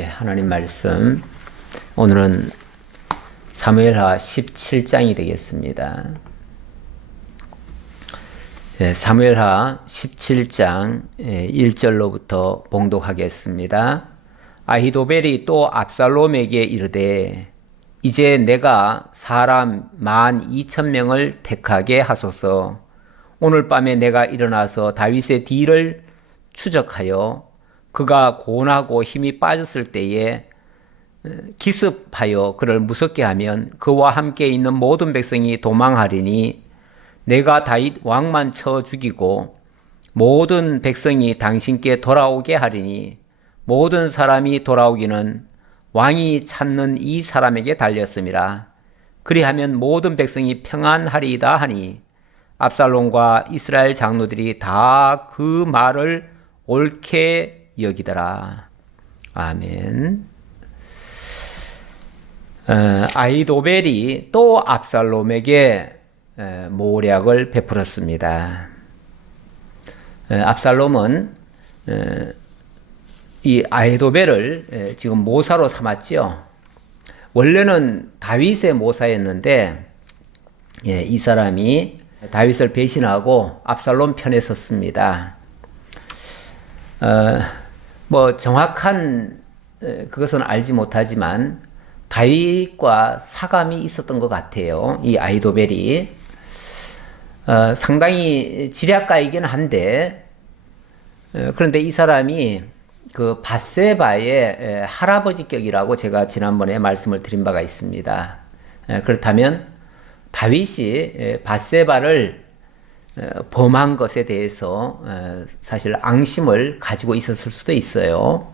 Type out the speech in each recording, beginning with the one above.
하나님 말씀 오늘은 사무엘하 17장이 되겠습니다. 사무엘하 17장 1절로부터 봉독하겠습니다. 아히도벨이 또 압살롬에게 이르되 이제 내가 사람 12,000명을 택하게 하소서. 오늘 밤에 내가 일어나서 다윗의 뒤를 추적하여 그가 고나고 힘이 빠졌을 때에 기습하여 그를 무섭게 하면 그와 함께 있는 모든 백성이 도망하리니 내가 다윗 왕만 쳐 죽이고 모든 백성이 당신께 돌아오게 하리니 모든 사람이 돌아오기는 왕이 찾는 이 사람에게 달렸음이라. 그리하면 모든 백성이 평안하리이다 하니 압살롬과 이스라엘 장로들이 다 그 말을 옳게 여기더라. 아멘. 아히도벨이 또 압살롬에게 모략을 베풀었습니다. 압살롬은 이 아히도벨을 지금 모사로 삼았지요. 원래는 다윗의 모사였는데 이 사람이 다윗을 배신하고 압살롬 편에 섰습니다. 정확한 그것은 알지 못하지만 다윗과 사감이 있었던 것 같아요. 이 아히도벨이 상당히 지략가이긴 한데 그런데 이 사람이 그 밧세바의 할아버지 격이라고 제가 지난번에 말씀을 드린 바가 있습니다. 그렇다면 다윗이 밧세바를 범한 것에 대해서 사실 앙심을 가지고 있었을 수도 있어요.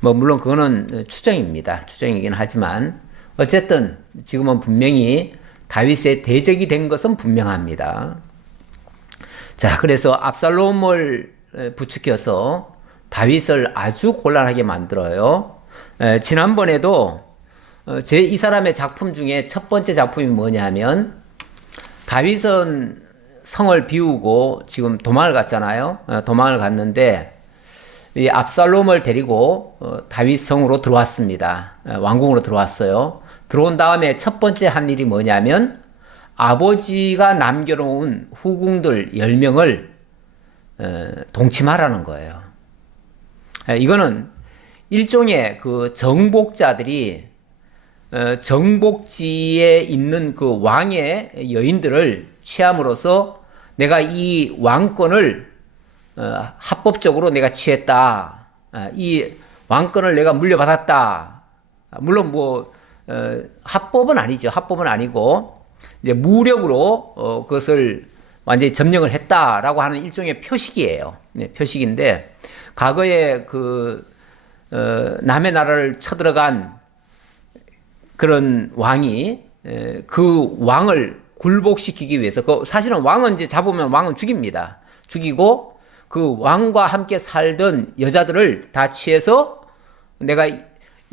물론 그거는 추정입니다. 추정이긴 하지만 어쨌든 지금은 분명히 다윗의 대적이 된 것은 분명합니다. 자, 그래서 압살롬을 부추겨서 다윗을 아주 곤란하게 만들어요. 지난번에도 이 사람의 작품 중에 첫 번째 작품이 뭐냐 하면 다윗은 성을 비우고 지금 도망을 갔잖아요. 도망을 갔는데 이 압살롬을 데리고 다윗 성으로 들어왔습니다. 왕궁으로 들어왔어요. 들어온 다음에 첫 번째 한 일이 뭐냐면 아버지가 남겨놓은 후궁들 10명을 동침하라는 거예요. 이거는 일종의 그 정복자들이 정복지에 있는 그 왕의 여인들을 취함으로써 내가 이 왕권을 합법적으로 내가 취했다. 이 왕권을 내가 물려받았다. 물론 합법은 아니죠. 합법은 아니고 이제 무력으로 그것을 완전히 점령을 했다라고 하는 일종의 표식이에요. 표식인데 과거에 남의 나라를 쳐들어간 그런 왕이 그 왕을 굴복시키기 위해서 사실은 왕은 이제 잡으면 왕은 죽입니다. 죽이고 그 왕과 함께 살던 여자들을 다 취해서 내가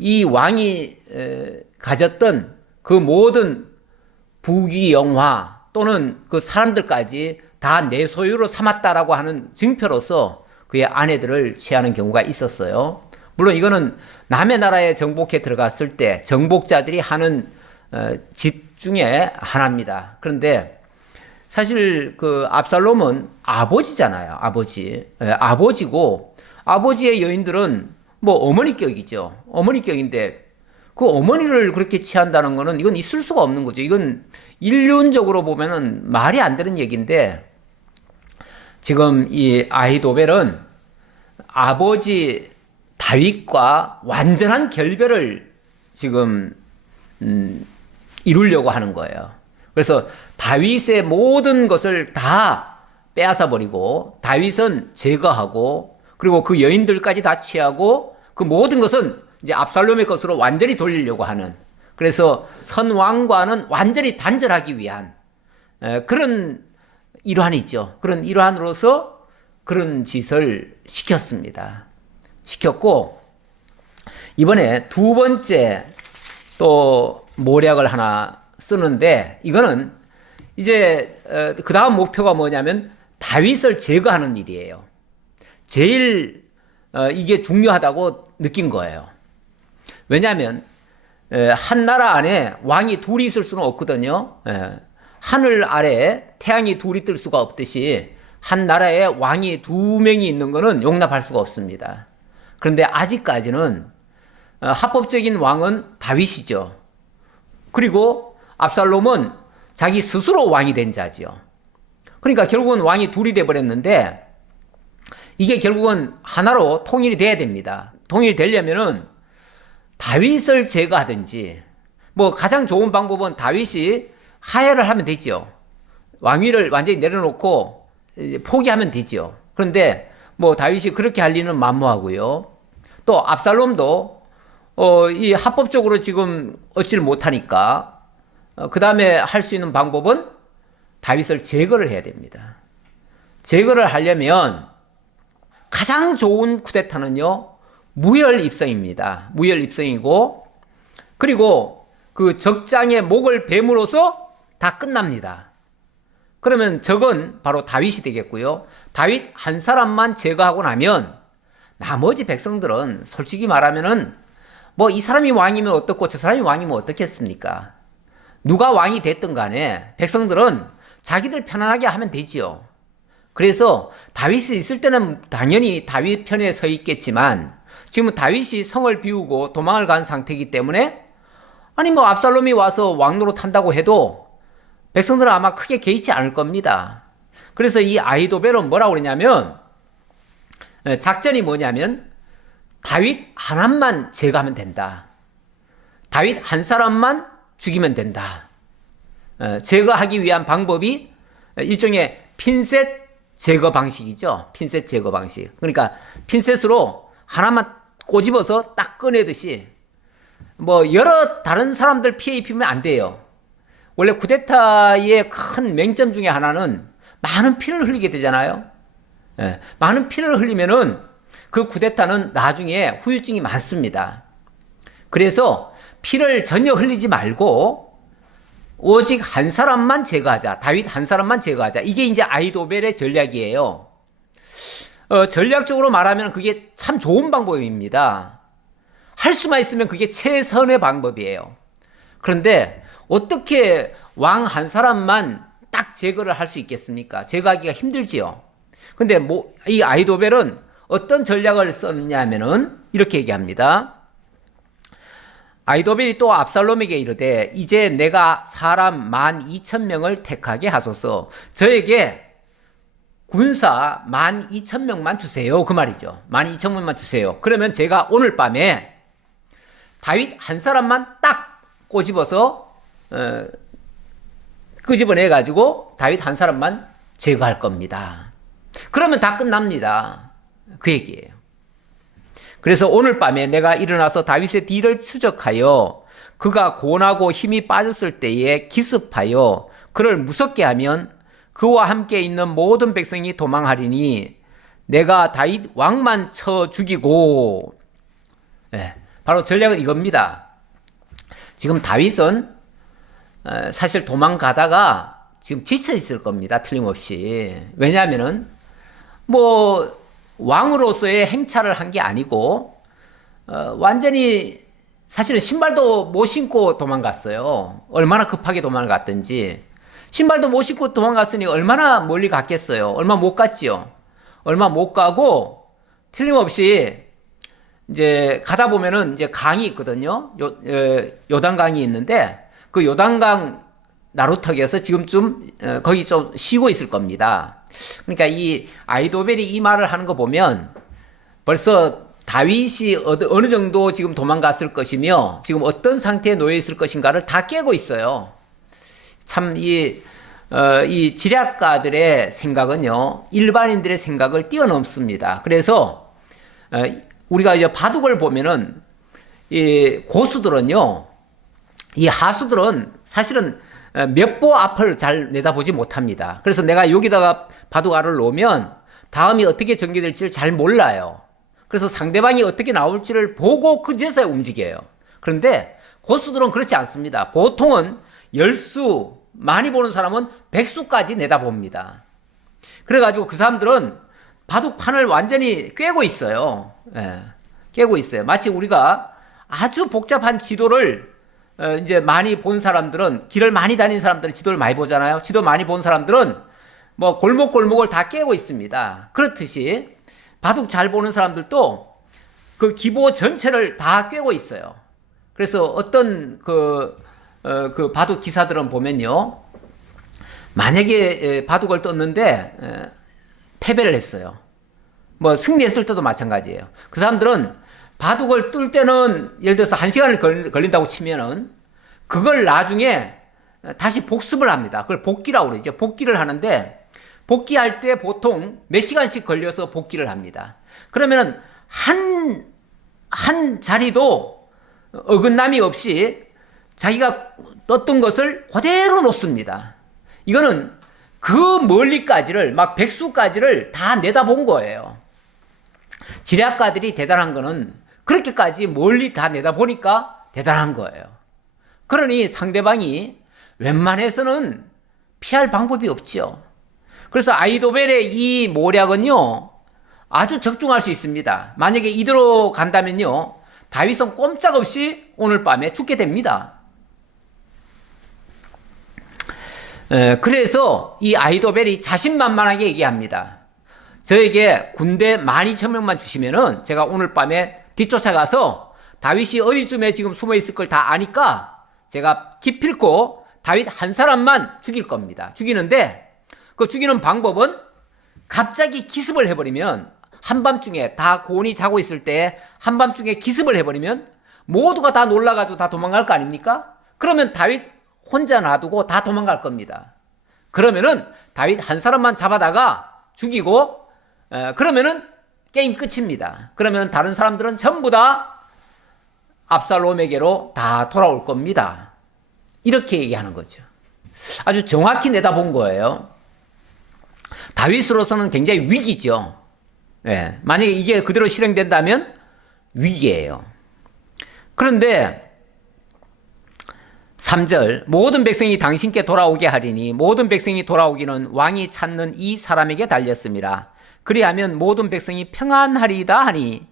이 왕이 가졌던 그 모든 부귀 영화 또는 그 사람들까지 다 내 소유로 삼았다라고 하는 증표로서 그의 아내들을 취하는 경우가 있었어요. 물론 이거는 남의 나라에 정복해 들어갔을 때 정복자들이 하는 짓 중에 하나입니다. 그런데 사실 그 압살롬은 아버지잖아요. 아버지고 아버지의 여인들은 어머니격이죠. 어머니격인데 그 어머니를 그렇게 취한다는 거는 이건 있을 수가 없는 거죠. 이건 인륜적으로 보면은 말이 안 되는 얘기인데 지금 이 아히도벨은 아버지 다윗과 완전한 결별을 지금 이루려고 하는 거예요. 그래서 다윗의 모든 것을 다 빼앗아 버리고 다윗은 제거하고 그리고 그 여인들까지 다 취하고 그 모든 것은 이제 압살롬의 것으로 완전히 돌리려고 하는, 그래서 선왕과는 완전히 단절하기 위한 그런 일환이죠. 그런 일환으로서 그런 짓을 시켰고 이번에 두 번째 또 모략을 하나 쓰는데 이거는 이제 그 다음 목표가 뭐냐면 다윗을 제거하는 일이에요. 제일 이게 중요하다고 느낀 거예요. 왜냐하면 한 나라 안에 왕이 둘이 있을 수는 없거든요. 하늘 아래 태양이 둘이 뜰 수가 없듯이 한 나라에 왕이 두 명이 있는 것은 용납할 수가 없습니다. 그런데 아직까지는 합법적인 왕은 다윗이죠. 그리고 압살롬은 자기 스스로 왕이 된 자죠. 그러니까 결국은 왕이 둘이 돼버렸는데 이게 결국은 하나로 통일이 돼야 됩니다. 통일이 되려면은 다윗을 제거하든지 뭐 가장 좋은 방법은 다윗이 하야를 하면 되죠. 왕위를 완전히 내려놓고 포기하면 되죠. 그런데 뭐 다윗이 그렇게 할 리는 만무하고요. 또 압살롬도 이 합법적으로 지금 얻지를 못하니까 그 다음에 할 수 있는 방법은 다윗을 제거를 해야 됩니다. 제거를 하려면 가장 좋은 쿠데타는요, 무혈입성입니다. 무혈입성이고, 그리고 그 적장의 목을 뱀으로써 다 끝납니다. 그러면 적은 바로 다윗이 되겠고요. 다윗 한 사람만 제거하고 나면 나머지 백성들은 솔직히 말하면은 뭐 이 사람이 왕이면 어떻고 저 사람이 왕이면 어떻겠습니까? 누가 왕이 됐든 간에 백성들은 자기들 편안하게 하면 되지요. 그래서 다윗이 있을 때는 당연히 다윗 편에 서 있겠지만 지금은 다윗이 성을 비우고 도망을 간 상태이기 때문에 아니 뭐 압살롬이 와서 왕노릇 한다고 해도 백성들은 아마 크게 개의치 않을 겁니다. 그래서 이 아히도벨은 뭐라고 그러냐면 작전이 뭐냐면 다윗 하나만 제거하면 된다. 다윗 한 사람만 죽이면 된다. 제거하기 위한 방법이 일종의 핀셋 제거 방식이죠. 핀셋 제거 방식. 그러니까 핀셋으로 하나만 꼬집어서 딱 꺼내듯이 뭐 여러 다른 사람들 피해 입히면 안 돼요. 원래 쿠데타의 큰 맹점 중에 하나는 많은 피를 흘리게 되잖아요. 많은 피를 흘리면은 그 쿠데타는 나중에 후유증이 많습니다. 그래서 피를 전혀 흘리지 말고 오직 한 사람만 제거하자. 다윗 한 사람만 제거하자. 이게 이제 아히도벨의 전략이에요. 전략적으로 말하면 그게 참 좋은 방법입니다. 할 수만 있으면 그게 최선의 방법이에요. 그런데 어떻게 왕 한 사람만 딱 제거를 할 수 있겠습니까? 제거하기가 힘들지요. 근데 뭐 이 아히도벨은 어떤 전략을 썼냐면은 이렇게 얘기합니다. 아히도벨이 또 압살롬에게 이르되 이제 내가 사람 12,000명을 택하게 하소서. 저에게 군사 12,000명만 주세요. 그 말이죠. 12,000명만 주세요. 그러면 제가 오늘 밤에 다윗 한 사람만 딱 꼬집어서 끄집어내 가지고 다윗 한 사람만 제거할 겁니다. 그러면 다 끝납니다. 그 얘기예요. 그래서 오늘 밤에 내가 일어나서 다윗의 뒤를 추적하여 그가 고나고 힘이 빠졌을 때에 기습하여 그를 무섭게 하면 그와 함께 있는 모든 백성이 도망하리니 내가 다윗 왕만 쳐 죽이고. 바로 전략은 이겁니다. 지금 다윗은 사실 도망가다가 지금 지쳐 있을 겁니다. 틀림없이. 왜냐하면은 뭐 왕으로서의 행차를 한 게 아니고 완전히 사실은 신발도 못 신고 도망갔어요. 얼마나 급하게 도망갔든지. 신발도 못 신고 도망갔으니 얼마나 멀리 갔겠어요. 얼마 못 갔지요. 얼마 못 가고 틀림없이 이제 가다 보면은 이제 강이 있거든요. 요단강이 있는데 그 요단강 나루턱에서 지금쯤 거기 좀 쉬고 있을 겁니다. 그러니까 이 아히도벨이 이 말을 하는 거 보면 벌써 다윗이 어느 정도 지금 도망갔을 것이며 지금 어떤 상태에 놓여 있을 것인가를 다 깨고 있어요. 참 이 지략가들의 생각은요, 일반인들의 생각을 뛰어넘습니다. 그래서 우리가 이제 바둑을 보면은 이 고수들은요, 이 하수들은 사실은 몇 보 앞을 잘 내다보지 못합니다. 그래서 내가 여기다가 바둑알을 놓으면 다음이 어떻게 전개될지를 잘 몰라요. 그래서 상대방이 어떻게 나올지를 보고 그제서야 움직여요. 그런데 고수들은 그렇지 않습니다. 보통은 10수, 많이 보는 사람은 100수까지 내다봅니다. 그래가지고 그 사람들은 바둑판을 완전히 꿰고 있어요. 깨고 있어요. 마치 우리가 아주 복잡한 지도를 이제 많이 본 사람들은, 길을 많이 다닌 사람들은 지도를 많이 보잖아요. 지도 많이 본 사람들은 뭐 골목골목을 다 깨고 있습니다. 그렇듯이 바둑 잘 보는 사람들도 그 기보 전체를 다 꿰고 있어요. 그래서 어떤 그 바둑 기사들은 보면요, 만약에 바둑을 떴는데 패배를 했어요. 뭐 승리했을 때도 마찬가지예요. 그 사람들은 바둑을 뜰 때는 예를 들어서 1시간을 걸린다고 치면은 그걸 나중에 다시 복습을 합니다. 그걸 복기라고 그러죠. 복기를 하는데 복기할 때 보통 몇 시간씩 걸려서 복기를 합니다. 그러면은 한 자리도 어긋남이 없이 자기가 떴던 것을 그대로 놓습니다. 이거는 그 멀리까지를, 막 백수까지를 다 내다본 거예요. 지략가들이 대단한 거는 그렇게까지 멀리 다 내다보니까 대단한 거예요. 그러니 상대방이 웬만해서는 피할 방법이 없죠. 그래서 아이도벨의 이 모략은요, 아주 적중할 수 있습니다. 만약에 이대로 간다면요, 다윗은 꼼짝없이 오늘 밤에 죽게 됩니다. 그래서 이 아히도벨이 자신만만하게 얘기합니다. 저에게 군대 12,000명만 주시면은 제가 오늘 밤에 뒤쫓아가서 다윗이 어디쯤에 지금 숨어 있을 걸 다 아니까 제가 기필코 다윗 한 사람만 죽일 겁니다. 죽이는데 그 죽이는 방법은 갑자기 기습을 해버리면, 한밤중에 다 고온이 자고 있을 때 한밤중에 기습을 해버리면 모두가 다 놀라가지고 다 도망갈 거 아닙니까? 그러면 다윗 혼자 놔두고 다 도망갈 겁니다. 그러면은 다윗 한 사람만 잡아다가 죽이고, 그러면은 게임 끝입니다. 그러면 다른 사람들은 전부 다 압살롬에게로 다 돌아올 겁니다. 이렇게 얘기하는 거죠. 아주 정확히 내다본 거예요. 다윗으로서는 굉장히 위기죠. 예, 만약에 이게 그대로 실행된다면 위기예요. 그런데 3절, 모든 백성이 당신께 돌아오게 하리니 모든 백성이 돌아오기는 왕이 찾는 이 사람에게 달렸습니다. 그리하면 모든 백성이 평안하리이다 하니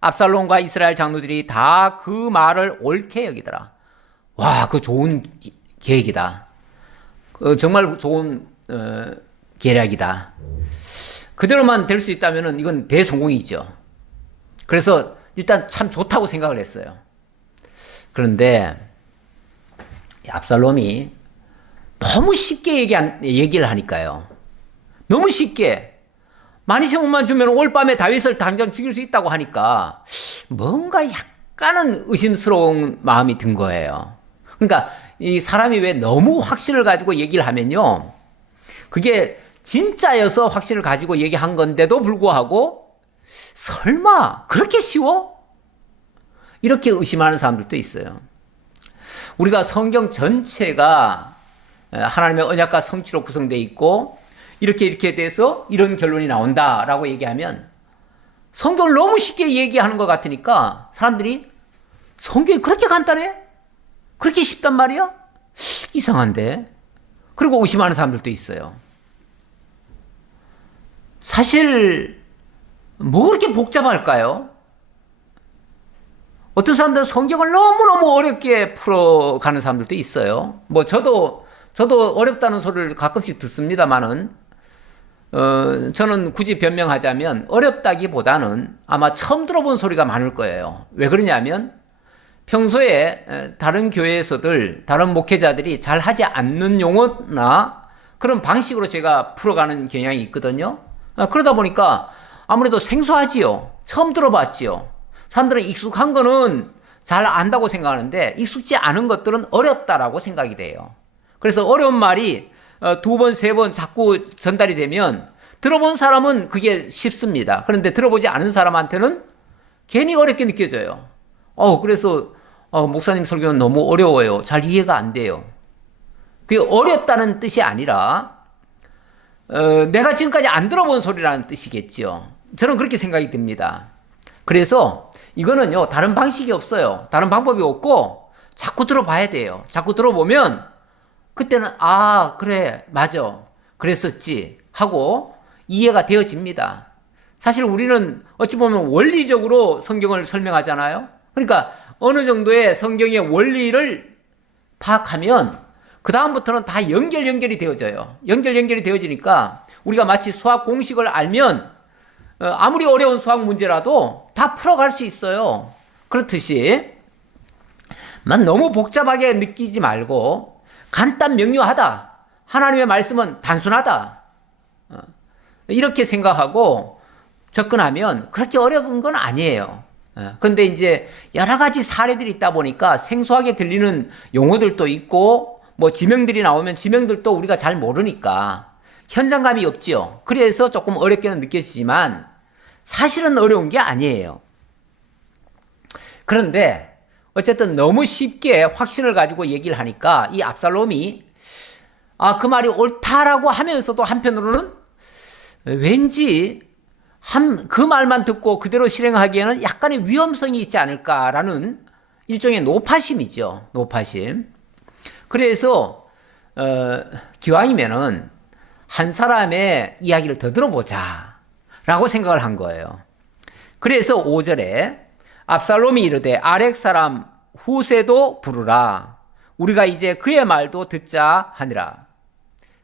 압살롬과 이스라엘 장로들이 다 그 말을 옳게 여기더라. 와, 그 좋은 계획이다. 정말 좋은 계략이다. 그대로만 될 수 있다면 이건 대성공이죠. 그래서 일단 참 좋다고 생각을 했어요. 그런데 압살롬이 너무 쉽게 얘기를 하니까요. 너무 쉽게 12,000명만 주면 올 밤에 다윗을 당장 죽일 수 있다고 하니까 뭔가 약간은 의심스러운 마음이 든 거예요. 그러니까 이 사람이 왜 너무 확신을 가지고 얘기를 하면요, 그게 진짜여서 확신을 가지고 얘기한 건데도 불구하고 설마 그렇게 쉬워? 이렇게 의심하는 사람들도 있어요. 우리가 성경 전체가 하나님의 언약과 성취로 구성되어 있고 이렇게 돼서 이런 결론이 나온다라고 얘기하면 성경을 너무 쉽게 얘기하는 것 같으니까 사람들이 성경이 그렇게 간단해? 그렇게 쉽단 말이야? 이상한데? 그리고 의심하는 사람들도 있어요. 사실 뭐 그렇게 복잡할까요? 어떤 사람들은 성경을 너무너무 어렵게 풀어가는 사람들도 있어요. 뭐 저도 어렵다는 소리를 가끔씩 듣습니다만은 저는 굳이 변명하자면 어렵다기보다는 아마 처음 들어본 소리가 많을 거예요. 왜 그러냐면 평소에 다른 교회에서들, 다른 목회자들이 잘 하지 않는 용어나 그런 방식으로 제가 풀어가는 경향이 있거든요. 그러다 보니까 아무래도 생소하지요. 처음 들어봤지요. 사람들은 익숙한 거는 잘 안다고 생각하는데 익숙지 않은 것들은 어렵다라고 생각이 돼요. 그래서 어려운 말이 두 번, 세 번 자꾸 전달이 되면 들어본 사람은 그게 쉽습니다. 그런데 들어보지 않은 사람한테는 괜히 어렵게 느껴져요. 그래서 목사님 설교는 너무 어려워요. 잘 이해가 안 돼요. 그게 어렵다는 뜻이 아니라 내가 지금까지 안 들어본 소리라는 뜻이겠죠. 저는 그렇게 생각이 듭니다. 그래서 이거는요, 다른 방식이 없어요. 다른 방법이 없고 자꾸 들어봐야 돼요. 자꾸 들어보면 그때는 그래, 맞아, 그랬었지 하고 이해가 되어집니다. 사실 우리는 어찌 보면 원리적으로 성경을 설명하잖아요. 그러니까 어느 정도의 성경의 원리를 파악하면 그 다음부터는 다 연결이 되어져요. 연결이 되어지니까 우리가 마치 수학 공식을 알면 아무리 어려운 수학 문제라도 다 풀어갈 수 있어요. 그렇듯이 너무 복잡하게 느끼지 말고 간단 명료하다. 하나님의 말씀은 단순하다. 이렇게 생각하고 접근하면 그렇게 어려운 건 아니에요. 그런데 이제 여러 가지 사례들이 있다 보니까 생소하게 들리는 용어들도 있고 뭐 지명들이 나오면 지명들도 우리가 잘 모르니까 현장감이 없지요. 그래서 조금 어렵게는 느껴지지만 사실은 어려운 게 아니에요. 그런데 어쨌든 너무 쉽게 확신을 가지고 얘기를 하니까 이 압살롬이 그 말이 옳다라고 하면서도 한편으로는 왠지 그 말만 듣고 그대로 실행하기에는 약간의 위험성이 있지 않을까라는 일종의 노파심이죠. 노파심. 그래서 기왕이면은 한 사람의 이야기를 더 들어보자 라고 생각을 한 거예요. 그래서 5절에 압살롬이 이르되 아렉 사람 후세도 부르라. 우리가 이제 그의 말도 듣자 하니라.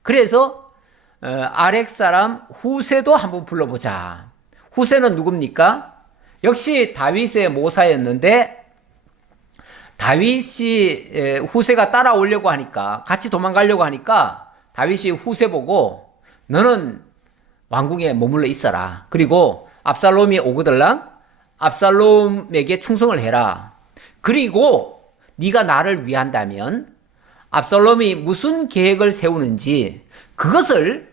그래서 아렉 사람 후세도 한번 불러보자. 후세는 누굽니까? 역시 다윗의 모사였는데 다윗이 후세가 따라오려고 하니까 같이 도망가려고 하니까 다윗이 후세 보고 너는 왕궁에 머물러 있어라. 그리고 압살롬이 오거들랑 압살롬에게 충성을 해라. 그리고 네가 나를 위한다면 압살롬이 무슨 계획을 세우는지 그것을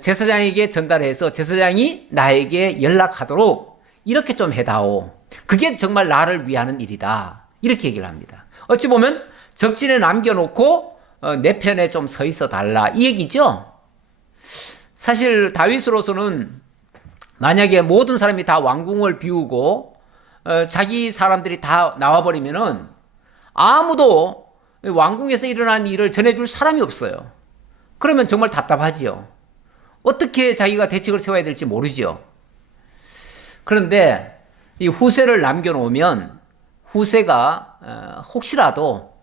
제사장에게 전달해서 제사장이 나에게 연락하도록 이렇게 좀 해다오. 그게 정말 나를 위하는 일이다. 이렇게 얘기를 합니다. 어찌 보면 적진에 남겨놓고 내 편에 좀 서 있어 달라 이 얘기죠. 사실 다윗으로서는 만약에 모든 사람이 다 왕궁을 비우고 자기 사람들이 다 나와버리면은 아무도 왕궁에서 일어난 일을 전해줄 사람이 없어요. 그러면 정말 답답하지요. 어떻게 자기가 대책을 세워야 될지 모르죠. 그런데 이 후세를 남겨놓으면 후세가 혹시라도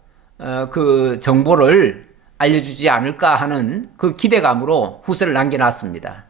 그 정보를 알려주지 않을까 하는 그 기대감으로 후세를 남겨놨습니다.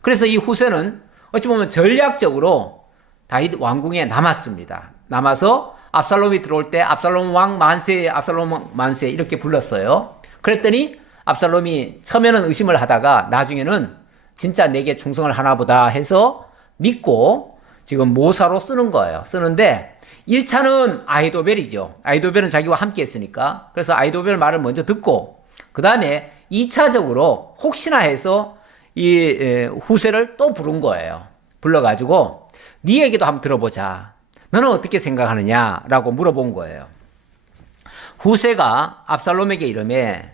그래서 이 후세는 어찌 보면 전략적으로 다윗 왕궁에 남았습니다. 남아서 압살롬이 들어올 때 압살롬 왕 만세, 압살롬 왕 만세 이렇게 불렀어요. 그랬더니 압살롬이 처음에는 의심을 하다가 나중에는 진짜 내게 충성을 하나보다 해서 믿고 지금 모사로 쓰는 거예요. 쓰는데 1차는 아히도벨이죠. 아히도벨은 자기와 함께 했으니까. 그래서 아히도벨 말을 먼저 듣고 그 다음에 2차적으로 혹시나 해서 이 후세를 또 부른 거예요. 불러가지고 네 얘기도 한번 들어보자. 너는 어떻게 생각하느냐라고 물어본 거예요. 후세가 압살롬에게 이르매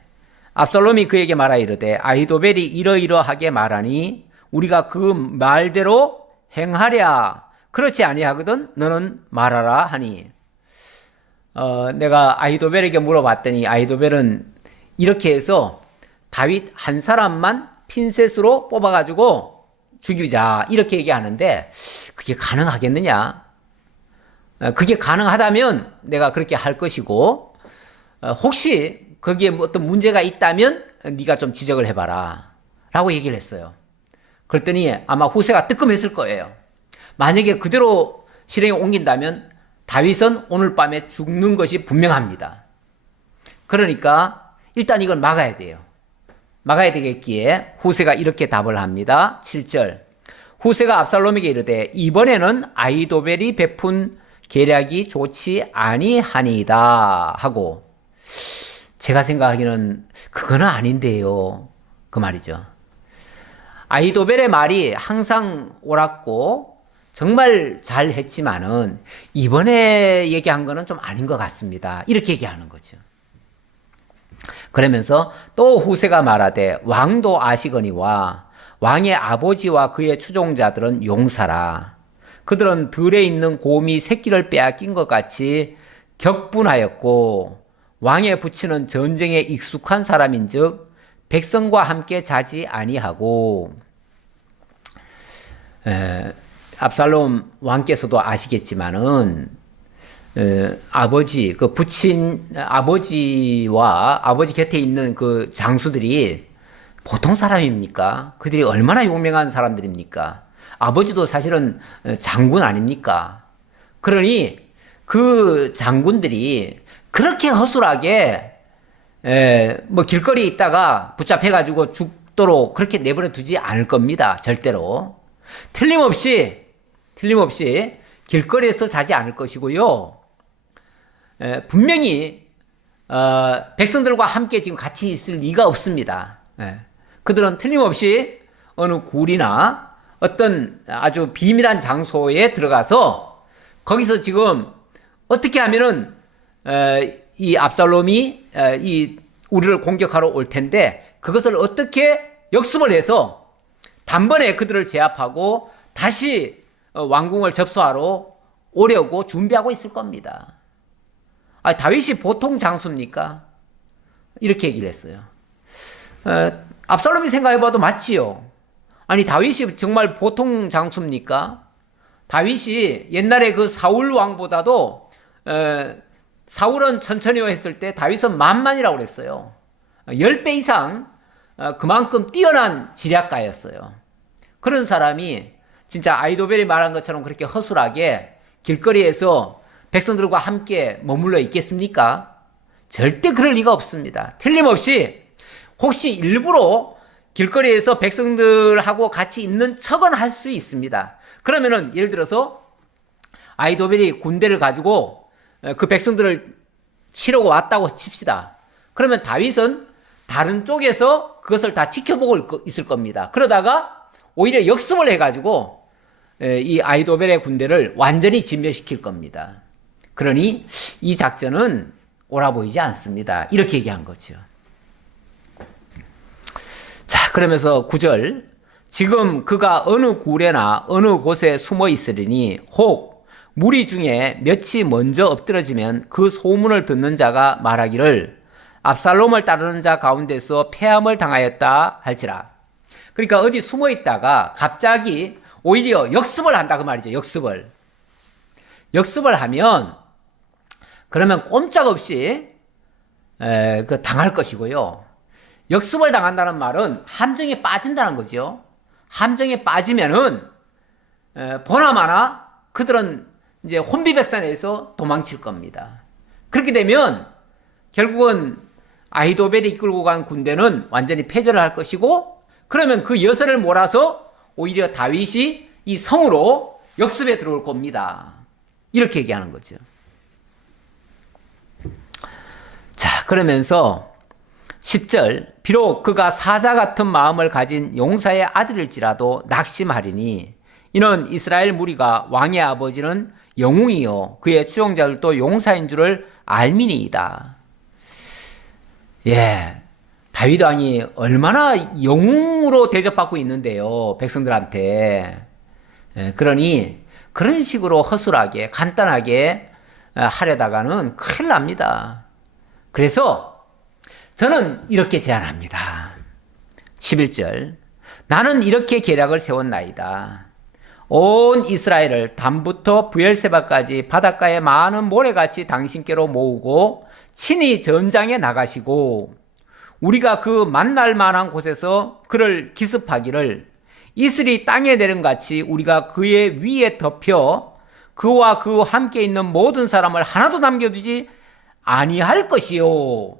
압살롬이 그에게 말하 이르되 아히도벨이 이러이러하게 말하니 우리가 그 말대로 행하랴. 그렇지 아니하거든 너는 말하라 하니 내가 아히도벨에게 물어봤더니 아히도벨은 이렇게 해서 다윗 한 사람만 핀셋으로 뽑아가지고 죽이자 이렇게 얘기하는데 그게 가능하겠느냐? 그게 가능하다면 내가 그렇게 할 것이고 혹시 거기에 어떤 문제가 있다면 네가 좀 지적을 해봐라 라고 얘기를 했어요. 그랬더니 아마 후세가 뜨끔했을 거예요. 만약에 그대로 실행에 옮긴다면 다윗은 오늘 밤에 죽는 것이 분명합니다. 그러니까 일단 이걸 막아야 돼요. 막아야 되겠기에 후세가 이렇게 답을 합니다. 7절 후세가 압살롬에게 이르되 이번에는 아히도벨이 베푼 계략이 좋지 아니하니이다 하고 제가 생각하기는 그거는 아닌데요. 그 말이죠. 아히도벨의 말이 항상 옳았고 정말 잘했지만은 이번에 얘기한 거는 좀 아닌 것 같습니다. 이렇게 얘기하는 거죠. 그러면서 또 후세가 말하되 왕도 아시거니와 왕의 아버지와 그의 추종자들은 용사라. 그들은 들에 있는 곰이 새끼를 빼앗긴 것 같이 격분하였고 왕의 부친은 전쟁에 익숙한 사람인즉 백성과 함께 자지 아니하고 압살롬 왕께서도 아시겠지만은 아버지, 그 부친 아버지와 아버지 곁에 있는 그 장수들이 보통 사람입니까? 그들이 얼마나 용맹한 사람들입니까? 아버지도 사실은 장군 아닙니까? 그러니 그 장군들이 그렇게 허술하게 뭐 길거리에 있다가 붙잡혀가지고 죽도록 그렇게 내버려 두지 않을 겁니다. 절대로. 틀림없이 길거리에서 자지 않을 것이고요. 분명히 백성들과 함께 지금 같이 있을 리가 없습니다. 그들은 틀림없이 어느 굴이나 어떤 아주 비밀한 장소에 들어가서 거기서 지금 어떻게 하면은 이 압살롬이 이 우리를 공격하러 올 텐데 그것을 어떻게 역습을 해서 단번에 그들을 제압하고 다시 왕궁을 접수하러 오려고 준비하고 있을 겁니다. 다윗이 보통 장수입니까? 이렇게 얘기를 했어요. 압살롬이 생각해봐도 맞지요. 아니 다윗이 정말 보통 장수입니까? 다윗이 옛날에 그 사울 왕보다도 사울은 천천히요 했을 때 다윗은 만만이라고 그랬어요. 10배 이상 그만큼 뛰어난 지략가였어요. 그런 사람이 진짜 아히도벨이 말한 것처럼 그렇게 허술하게 길거리에서 백성들과 함께 머물러 있겠습니까? 절대 그럴 리가 없습니다. 틀림없이 혹시 일부러 길거리에서 백성들하고 같이 있는 척은 할 수 있습니다. 그러면은 예를 들어서 아히도벨이 군대를 가지고 그 백성들을 치려고 왔다고 칩시다. 그러면 다윗은 다른 쪽에서 그것을 다 지켜보고 있을 겁니다. 그러다가 오히려 역습을 해가지고 이 아히도벨의 군대를 완전히 진멸시킬 겁니다. 그러니 이 작전은 옳아 보이지 않습니다. 이렇게 얘기한 거죠. 자, 그러면서 9절 지금 그가 어느 굴에나 어느 곳에 숨어 있으리니 혹 무리 중에 몇이 먼저 엎드러지면 그 소문을 듣는 자가 말하기를 압살롬을 따르는 자 가운데서 패함을 당하였다 할지라. 그러니까 어디 숨어 있다가 갑자기 오히려 역습을 한다 그 말이죠. 역습을 하면 그러면 꼼짝없이 당할 것이고요. 역습을 당한다는 말은 함정에 빠진다는 거죠. 함정에 빠지면은 보나마나 그들은 이제 혼비백산에서 도망칠 겁니다. 그렇게 되면 결국은 아히도벨이 이끌고 간 군대는 완전히 패전을 할 것이고 그러면 그 여선을 몰아서 오히려 다윗이 이 성으로 역습에 들어올 겁니다. 이렇게 얘기하는 거죠. 자, 그러면서 10절 비록 그가 사자 같은 마음을 가진 용사의 아들일지라도 낙심하리니 이는 이스라엘 무리가 왕의 아버지는 영웅이요 그의 추종자들도 용사인 줄을 알미니이다. 다윗 왕이 얼마나 영웅으로 대접받고 있는데요, 백성들한테. 그러니 그런 식으로 허술하게 간단하게 하려다가는 큰일 납니다. 그래서 저는 이렇게 제안합니다. 11절 나는 이렇게 계략을 세웠나이다. 온 이스라엘을 단부터 부엘세바까지 바닷가의 많은 모래같이 당신께로 모으고 친히 전장에 나가시고 우리가 그 만날 만한 곳에서 그를 기습하기를 이슬이 땅에 내림같이 우리가 그의 위에 덮여 그와 그 함께 있는 모든 사람을 하나도 남겨두지 아니할 것이요.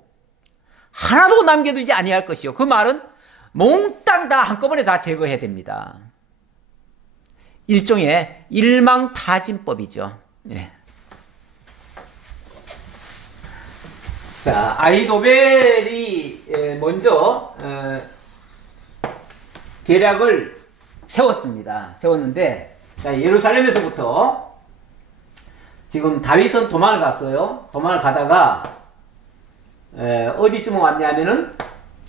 하나도 남겨두지 아니할 것이요. 그 말은 몽땅 다 한꺼번에 다 제거해야 됩니다. 일종의 일망타진법이죠. 자, 아히도벨이 먼저 계략을 세웠습니다. 세웠는데 자, 예루살렘에서부터 지금 다윗은 도망을 갔어요. 도망을 가다가 어디쯤 왔냐면은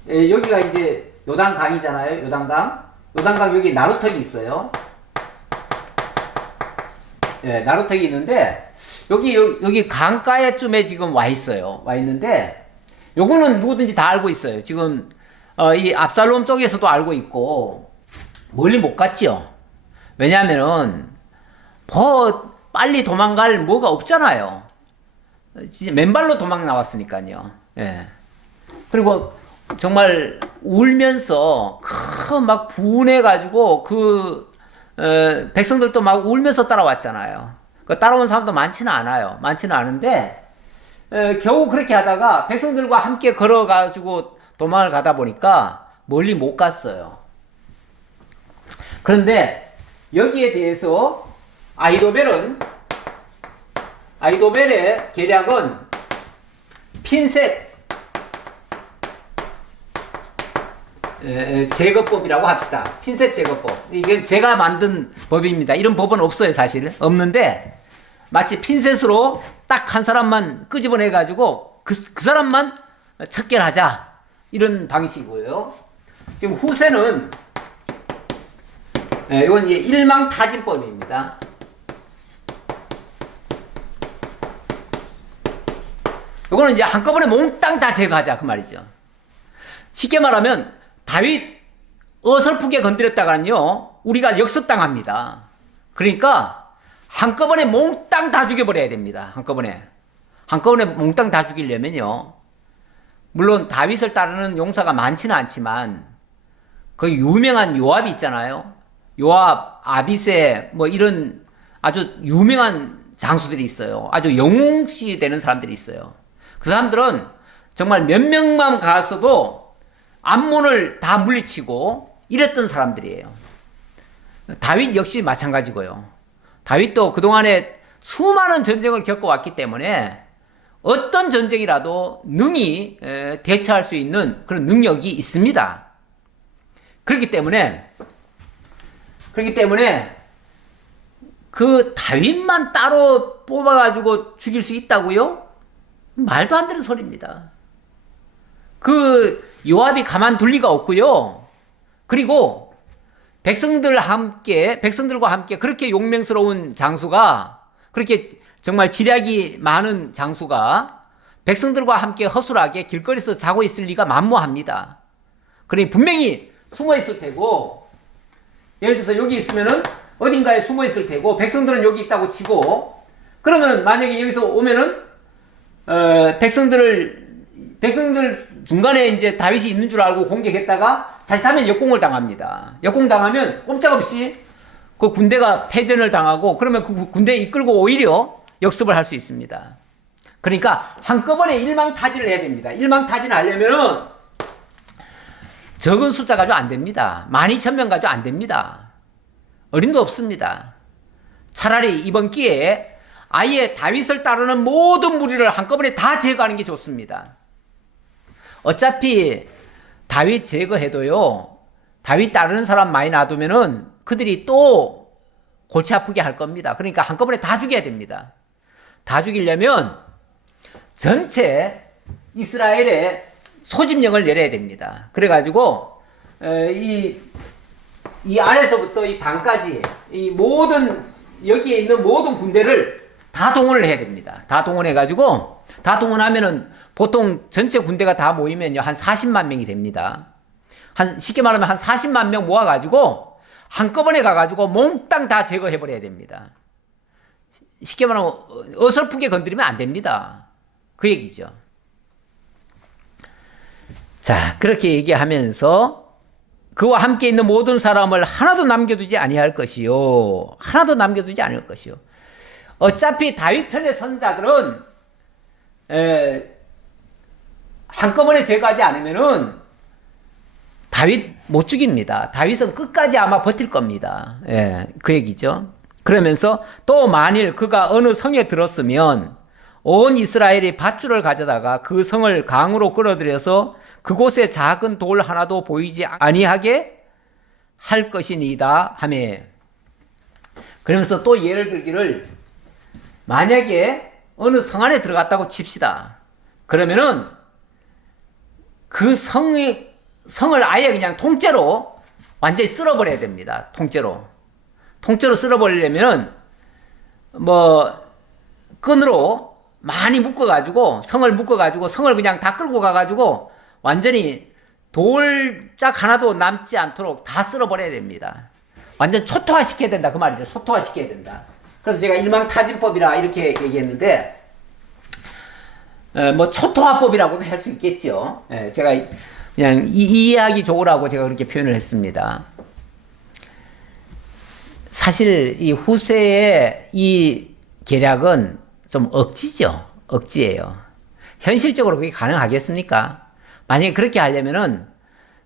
여기가 이제 요단강이잖아요. 요단강 여기 나루턱이 있어요. 나루턱이 있는데 여기 강가에쯤에 지금 와 있어요. 와 있는데 요거는 누구든지 다 알고 있어요. 지금 이 압살롬 쪽에서도 알고 있고 멀리 못 갔죠. 왜냐하면은 더 빨리 도망갈 뭐가 없잖아요. 진짜 맨발로 도망 나왔으니까요. 예. 그리고 정말 울면서 막 분해가지고 백성들도 막 울면서 따라왔잖아요. 그 따라온 사람도 많지는 않아요. 많지는 않은데 겨우 그렇게 하다가 백성들과 함께 걸어가지고 도망을 가다 보니까 멀리 못 갔어요. 그런데 여기에 대해서 아이도벨의 계략은 핀셋 제거법이라고 합시다. 핀셋 제거법. 이게 제가 만든 법입니다. 이런 법은 없어요, 사실. 없는데 마치 핀셋으로 딱 한 사람만 끄집어내 가지고 그 사람만 척결하자, 이런 방식이고요. 지금 후세는 이건 이제 일망타진법입니다. 이거는 이제 한꺼번에 몽땅 다 제거하자, 그 말이죠. 쉽게 말하면 다윗 어설프게 건드렸다가는요, 우리가 역습당합니다. 그러니까 한꺼번에 몽땅 다 죽여버려야 됩니다. 한꺼번에 몽땅 다 죽이려면요, 물론 다윗을 따르는 용사가 많지는 않지만 그 유명한 요압이 있잖아요. 요압, 아비세, 뭐 이런 아주 유명한 장수들이 있어요. 아주 영웅시 되는 사람들이 있어요. 그 사람들은 정말 몇 명만 갔어도 암몬을 다 물리치고 이랬던 사람들이에요. 다윗 역시 마찬가지고요. 다윗도 그동안에 수많은 전쟁을 겪어왔기 때문에 어떤 전쟁이라도 능히 대처할 수 있는 그런 능력이 있습니다. 그렇기 때문에 그 다윗만 따로 뽑아가지고 죽일 수 있다고요? 말도 안 되는 소리입니다. 그 요압이 가만둘 리가 없고요. 그리고 백성들과 함께 그렇게 용맹스러운 장수가, 그렇게 정말 지략이 많은 장수가 백성들과 함께 허술하게 길거리에서 자고 있을 리가 만무합니다. 그러니 분명히 숨어 있을 테고, 예를 들어서 여기 있으면은 어딘가에 숨어 있을 테고, 백성들은 여기 있다고 치고, 그러면 만약에 여기서 오면은 백성들 중간에 이제 다윗이 있는 줄 알고 공격했다가 자칫하면 역공을 당합니다. 역공당하면 꼼짝없이 그 군대가 패전을 당하고, 그러면 그 군대 이끌고 오히려 역습을 할 수 있습니다. 그러니까 한꺼번에 일망타진을 해야 됩니다. 일망타진을 하려면은 적은 숫자 가지고 안 됩니다. 12,000명 가지고 안 됩니다. 어림도 없습니다. 차라리 이번 기회에 아예 다윗을 따르는 모든 무리를 한꺼번에 다 제거하는 게 좋습니다. 어차피 다윗 제거해도요, 다윗 따르는 사람 많이 놔두면은 그들이 또 골치 아프게 할 겁니다. 그러니까 한꺼번에 다 죽여야 됩니다. 다 죽이려면 전체 이스라엘에 소집령을 내려야 됩니다. 그래가지고 이 안에서부터 이 당까지 이 모든 여기에 있는 모든 군대를 다 동원을 해야 됩니다. 다 동원해가지고, 다 동원하면은 보통 전체 군대가 다 모이면요, 한 40만 명이 됩니다. 쉽게 말하면 한 40만 명 모아가지고 한꺼번에 가가지고 몽땅 다 제거해버려야 됩니다. 쉽게 말하면 어설프게 건드리면 안 됩니다. 그 얘기죠. 자, 그렇게 얘기하면서 그와 함께 있는 모든 사람을 하나도 남겨두지 아니할 것이요. 하나도 남겨두지 않을 것이요. 어차피 다윗 편의 선자들은 한꺼번에 제거하지 않으면은 다윗 못 죽입니다. 다윗은 끝까지 아마 버틸 겁니다. 그 얘기죠. 그러면서 또 만일 그가 어느 성에 들었으면 온 이스라엘이 밧줄을 가져다가 그 성을 강으로 끌어들여서 그곳에 작은 돌 하나도 보이지 아니하게 할 것이니이다 하며, 그러면서 또 예를 들기를, 만약에 어느 성 안에 들어갔다고 칩시다. 그러면은 그 성을 아예 그냥 통째로 완전히 쓸어버려야 됩니다. 통째로 쓸어버리려면은 뭐 끈으로 많이 묶어가지고 성을 그냥 다 끌고 가가지고 완전히 돌짝 하나도 남지 않도록 다 쓸어버려야 됩니다. 완전 초토화 시켜야 된다, 그 말이죠. 초토화 시켜야 된다. 그래서 제가 일망타진법이라 이렇게 얘기했는데, 뭐 초토화법이라고도 할 수 있겠죠. 제가 그냥 이해하기 좋으라고 제가 그렇게 표현을 했습니다. 사실 이 후세의 이 계략은 좀 억지죠. 억지예요. 현실적으로 그게 가능하겠습니까? 만약에 그렇게 하려면은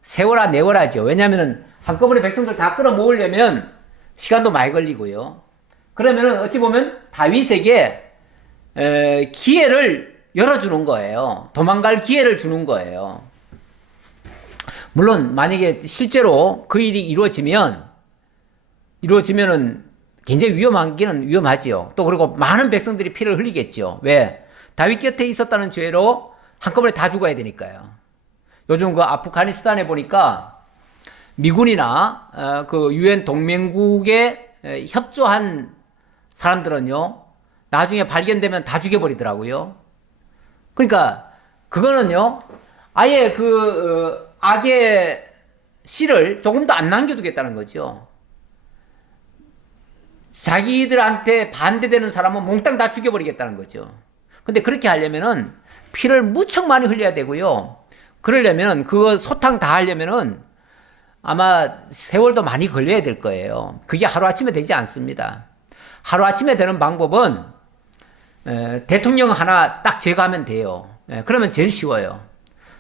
세워라 내워라죠. 왜냐면은 한꺼번에 백성들 다 끌어모으려면 시간도 많이 걸리고요. 그러면은 어찌 보면 다윗에게 기회를 열어주는 거예요. 도망갈 기회를 주는 거예요. 물론 만약에 실제로 그 일이 이루어지면은 굉장히 위험하기는 위험하지요. 또 그리고 많은 백성들이 피를 흘리겠죠. 왜? 다윗 곁에 있었다는 죄로 한꺼번에 다 죽어야 되니까요. 요즘 그 아프가니스탄에 보니까 미군이나 그 유엔 동맹국에 협조한 사람들은요, 나중에 발견되면 다 죽여버리더라고요. 그러니까 그거는요, 아예 그 악의 씨를 조금도 안 남겨두겠다는 거죠. 자기들한테 반대되는 사람은 몽땅 다 죽여버리겠다는 거죠. 근데 그렇게 하려면은 피를 무척 많이 흘려야 되고요. 그러려면은 그거 소탕 다 하려면은 아마 세월도 많이 걸려야 될 거예요. 그게 하루아침에 되지 않습니다. 하루아침에 되는 방법은 대통령 하나 딱 제거하면 돼요. 그러면 제일 쉬워요.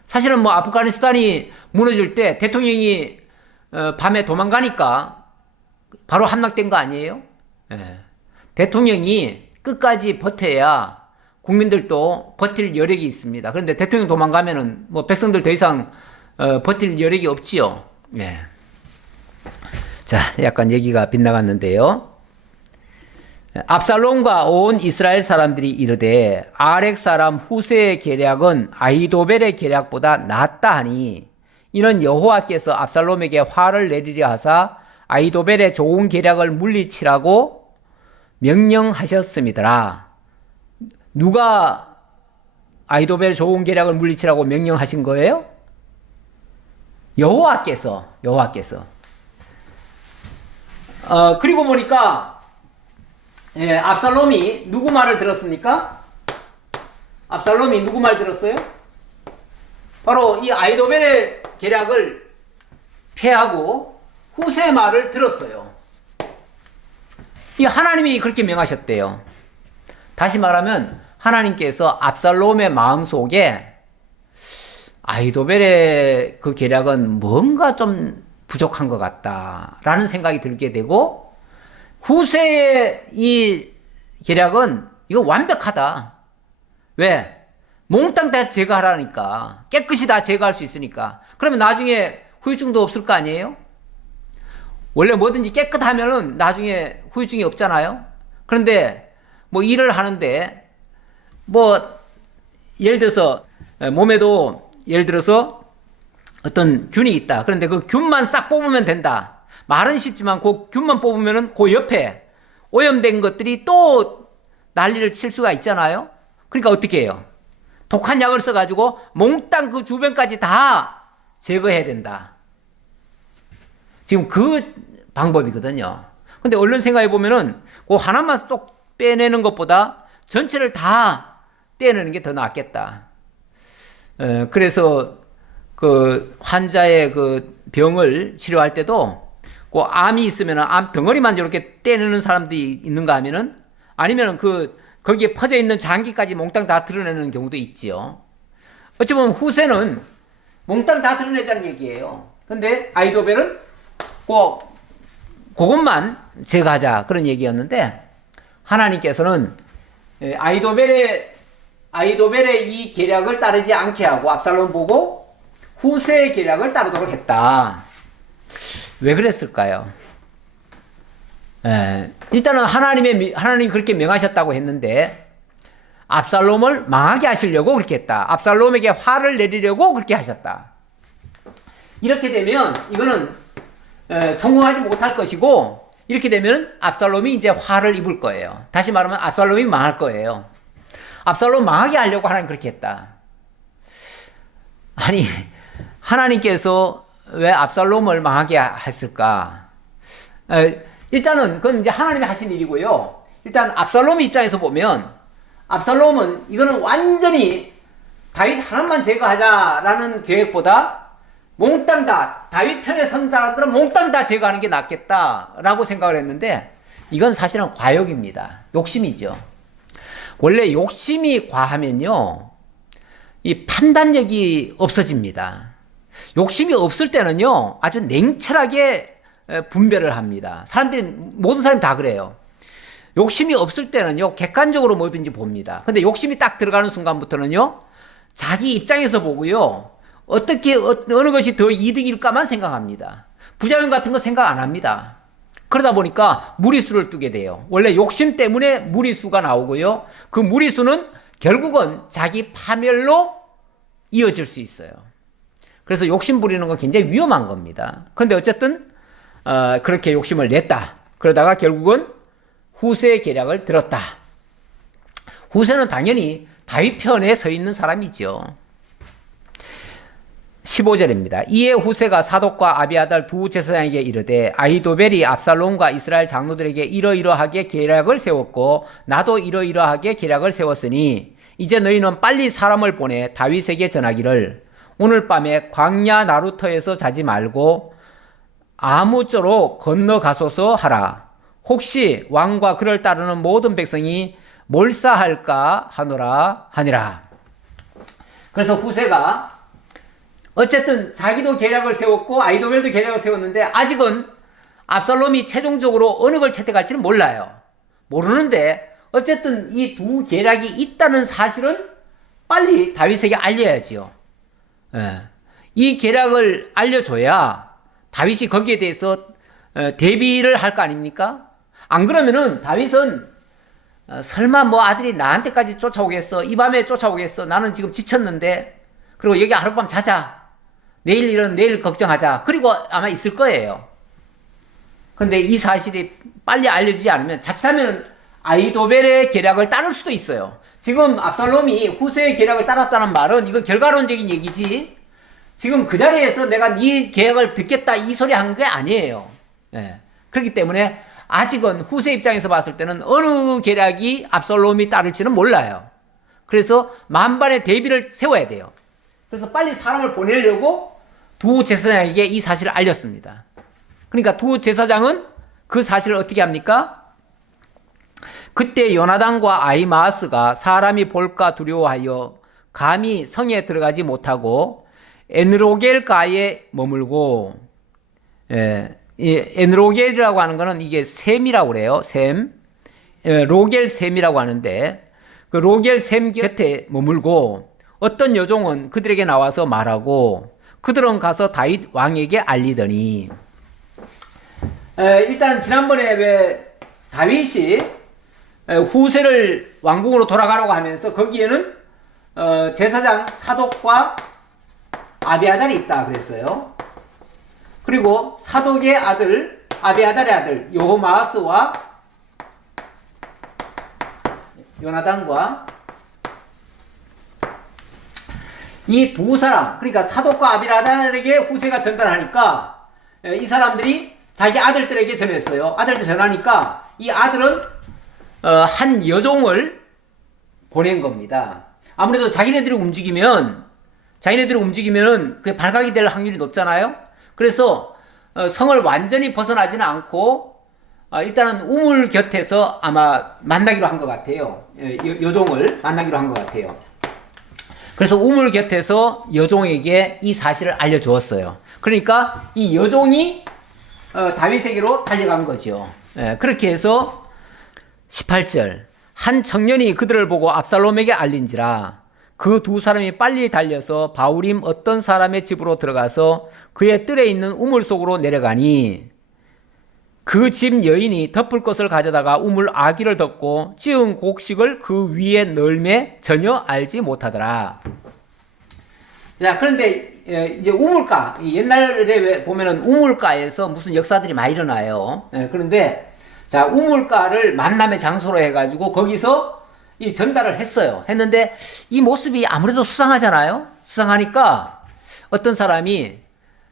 사실은 뭐 아프가니스탄이 무너질 때 대통령이 밤에 도망가니까 바로 함락된 거 아니에요? 대통령이 끝까지 버텨야 국민들도 버틸 여력이 있습니다. 그런데 대통령 도망가면은 뭐 백성들 더 이상 버틸 여력이 없지요. 자, 약간 얘기가 빗나갔는데요. 압살롬과 온 이스라엘 사람들이 이르되 아렉 사람 후세의 계략은 아히도벨의 계략보다 낫다 하니 이는 여호와께서 압살롬에게 화를 내리려 하사 아히도벨의 좋은 계략을 물리치라고 명령하셨음이더라. 누가 아히도벨의 좋은 계략을 물리치라고 명령하신 거예요? 여호와께서. 그리고 보니까 압살롬이 누구 말을 들었습니까? 압살롬이 누구 말 들었어요? 바로 이 아히도벨의 계략을 폐하고 후세 말을 들었어요. 이 하나님이 그렇게 명하셨대요. 다시 말하면 하나님께서 압살롬의 마음속에 아히도벨의 그 계략은 뭔가 좀 부족한 것 같다라는 생각이 들게 되고 후세의 이 계략은 이거 완벽하다. 왜? 몽땅 다 제거하라니까. 깨끗이 다 제거할 수 있으니까. 그러면 나중에 후유증도 없을 거 아니에요? 원래 뭐든지 깨끗하면은 나중에 후유증이 없잖아요. 그런데 뭐 일을 하는데 뭐 예를 들어서 몸에도 예를 들어서 어떤 균이 있다. 그런데 그 균만 싹 뽑으면 된다. 말은 쉽지만 그 균만 뽑으면은 그 옆에 오염된 것들이 또 난리를 칠 수가 있잖아요. 그러니까 어떻게 해요? 독한 약을 써가지고 몽땅 그 주변까지 다 제거해야 된다. 지금 그 방법이거든요. 근데 얼른 생각해 보면은 그 하나만 쏙 빼내는 것보다 전체를 다 떼내는 게 더 낫겠다. 그래서 그 환자의 그 병을 치료할 때도 그 암이 있으면은 암 덩어리만 이렇게 떼내는 사람들이 있는가 하면은 아니면은 거기에 퍼져 있는 장기까지 몽땅 다 드러내는 경우도 있지요. 어찌 보면 후세는 몽땅 다 드러내자는 얘기예요. 근데 아히도벨은 그것만 제거하자 그런 얘기였는데 하나님께서는 아히도벨의 이 계략을 따르지 않게 하고 압살롬 보고 후세의 계략을 따르도록 했다. 왜 그랬을까요? 일단은 하나님이 그렇게 명하셨다고 했는데 압살롬을 망하게 하시려고 그렇게 했다. 압살롬에게 화를 내리려고 그렇게 하셨다. 이렇게 되면 이거는 성공하지 못할 것이고 이렇게 되면 압살롬이 이제 화를 입을 거예요. 다시 말하면 압살롬이 망할 거예요. 압살롬 망하게 하려고 하나님 그렇게 했다. 아니 하나님께서 왜 압살롬을 망하게 했을까? 일단은 그건 이제 하나님이 하신 일이고요. 일단 압살롬 입장에서 보면 압살롬은 이거는 완전히 다윗 하나만 제거하자라는 계획보다 몽땅 다 다윗 편에 선 사람들은 몽땅 다 제거하는 게 낫겠다라고 생각을 했는데 이건 사실은 과욕입니다. 욕심이죠. 원래 욕심이 과하면요, 이 판단력이 없어집니다. 욕심이 없을 때는요, 아주 냉철하게 분별을 합니다. 모든 사람이 다 그래요. 욕심이 없을 때는요, 객관적으로 뭐든지 봅니다. 근데 욕심이 딱 들어가는 순간부터는요, 자기 입장에서 보고요, 어느 것이 더 이득일까만 생각합니다. 부작용 같은 거 생각 안 합니다. 그러다 보니까 무리수를 두게 돼요. 원래 욕심 때문에 무리수가 나오고요. 그 무리수는 결국은 자기 파멸로 이어질 수 있어요. 그래서 욕심 부리는 건 굉장히 위험한 겁니다. 그런데 어쨌든 그렇게 욕심을 냈다. 그러다가 결국은 후세의 계략을 들었다. 후세는 당연히 다윗 편에 서 있는 사람이죠. 15절입니다. 이에 후세가 사독과 아비아달 두 제사장에게 이르되 아히도벨이 압살롬과 이스라엘 장로들에게 이러이러하게 계략을 세웠고 나도 이러이러하게 계략을 세웠으니 이제 너희는 빨리 사람을 보내 다윗에게 전하기를 오늘 밤에 광야 나루터에서 자지 말고 아무쪼록 건너가소서 하라. 혹시 왕과 그를 따르는 모든 백성이 몰사할까 하노라 하니라. 그래서 후세가 어쨌든 자기도 계략을 세웠고 아히도벨도 계략을 세웠는데 아직은 압살롬이 최종적으로 어느 걸 채택할지는 몰라요. 모르는데 어쨌든 이 두 계략이 있다는 사실은 빨리 다윗에게 알려야지요. 이 계략을 알려줘야 다윗이 거기에 대해서 대비를 할 거 아닙니까? 안 그러면은 다윗은 설마 뭐 아들이 나한테까지 쫓아오겠어? 이 밤에 쫓아오겠어? 나는 지금 지쳤는데 그리고 여기 하룻밤 자자. 내일 일은 내일 걱정하자. 그리고 아마 있을 거예요. 근데 이 사실이 빨리 알려지지 않으면 자칫하면 아히도벨의 계략을 따를 수도 있어요. 지금 압살롬이 후세의 계략을 따랐다는 말은 이건 결과론적인 얘기지 지금 그 자리에서 내가 네 계획을 듣겠다 이 소리 한 게 아니에요. 그렇기 때문에 아직은 후세 입장에서 봤을 때는 어느 계략이 압살롬이 따를지는 몰라요. 그래서 만반의 대비를 세워야 돼요. 그래서 빨리 사람을 보내려고 두 제사장에게 이 사실을 알렸습니다. 그러니까 두 제사장은 그 사실을 어떻게 합니까? 그때 요나단과 아히마아스가 사람이 볼까 두려워하여 감히 성에 들어가지 못하고 엔로겔가에 머물고, 이 엔로겔이라고 하는 거는 이게 셈이라고 그래요. 셈. 로겔 셈이라고 하는데 그 로겔 셈 곁에 머물고 어떤 여종은 그들에게 나와서 말하고 그들은 가서 다윗 왕에게 알리더니 일단 지난번에 왜 다윗이 후세를 왕궁으로 돌아가라고 하면서 거기에는 제사장 사독과 아비아달이 있다 그랬어요. 그리고 사독의 아들 아비아달의 아들 여호마스와 요나단과 이 두 사람, 그러니까 사독과 아비아달에게 후세가 전달하니까 이 사람들이 자기 아들들에게 전했어요. 아들들 전하니까 이 아들은 한 여종을 보낸 겁니다. 아무래도 자기네들이 움직이면은 그게 발각이 될 확률이 높잖아요. 그래서 성을 완전히 벗어나지는 않고 일단은 우물 곁에서 아마 만나기로 한 것 같아요. 여종을 만나기로 한 것 같아요. 그래서 우물 곁에서 여종에게 이 사실을 알려주었어요. 그러니까 이 여종이 다윗에게로 달려간 거죠. 그렇게 해서 18절 한 청년이 그들을 보고 압살롬에게 알린지라 그 두 사람이 빨리 달려서 바울임 어떤 사람의 집으로 들어가서 그의 뜰에 있는 우물 속으로 내려가니 그 집 여인이 덮을 것을 가져다가 우물 아기를 덮고 찌은 곡식을 그 위에 널매 전혀 알지 못하더라. 자, 그런데 이제 우물가, 옛날에 보면은 우물가에서 무슨 역사들이 많이 일어나요. 그런데 자, 우물가를 만남의 장소로 해가지고 거기서 이 전달을 했어요. 했는데 이 모습이 아무래도 수상하잖아요. 수상하니까 어떤 사람이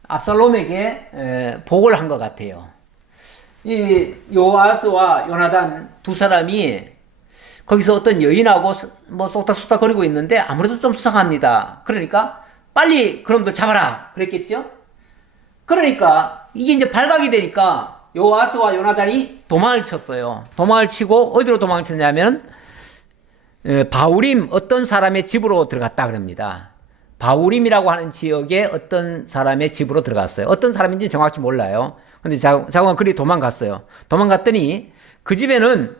압살롬에게 보고를 한 것 같아요. 이 요아스와 요나단 두 사람이 거기서 어떤 여인하고 뭐 쏙닥쏙닥 거리고 있는데 아무래도 좀 수상합니다. 그러니까 빨리 그놈들 잡아라 그랬겠죠. 그러니까 이게 이제 발각이 되니까 요아스와 요나단이 도망을 쳤어요. 도망을 치고 어디로 도망을 쳤냐면 바우림 어떤 사람의 집으로 들어갔다 그럽니다. 바우림이라고 하는 지역에 어떤 사람의 집으로 들어갔어요. 어떤 사람인지 정확히 몰라요. 근데 자고가 그리 도망갔어요. 도망갔더니 그 집에는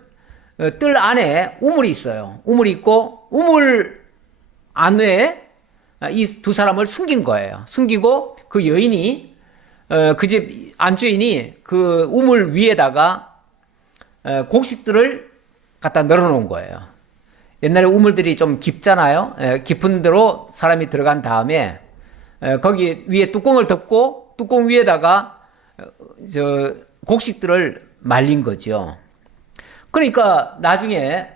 뜰 안에 우물이 있어요. 우물이 있고 우물 안에 이 두 사람을 숨긴 거예요. 숨기고 그 여인이 그 집 안주인이 그 우물 위에다가 곡식들을 갖다 널어놓은 거예요. 옛날에 우물들이 좀 깊잖아요. 깊은 데로 사람이 들어간 다음에 거기 위에 뚜껑을 덮고 뚜껑 위에다가 저 곡식들을 말린 거죠. 그러니까 나중에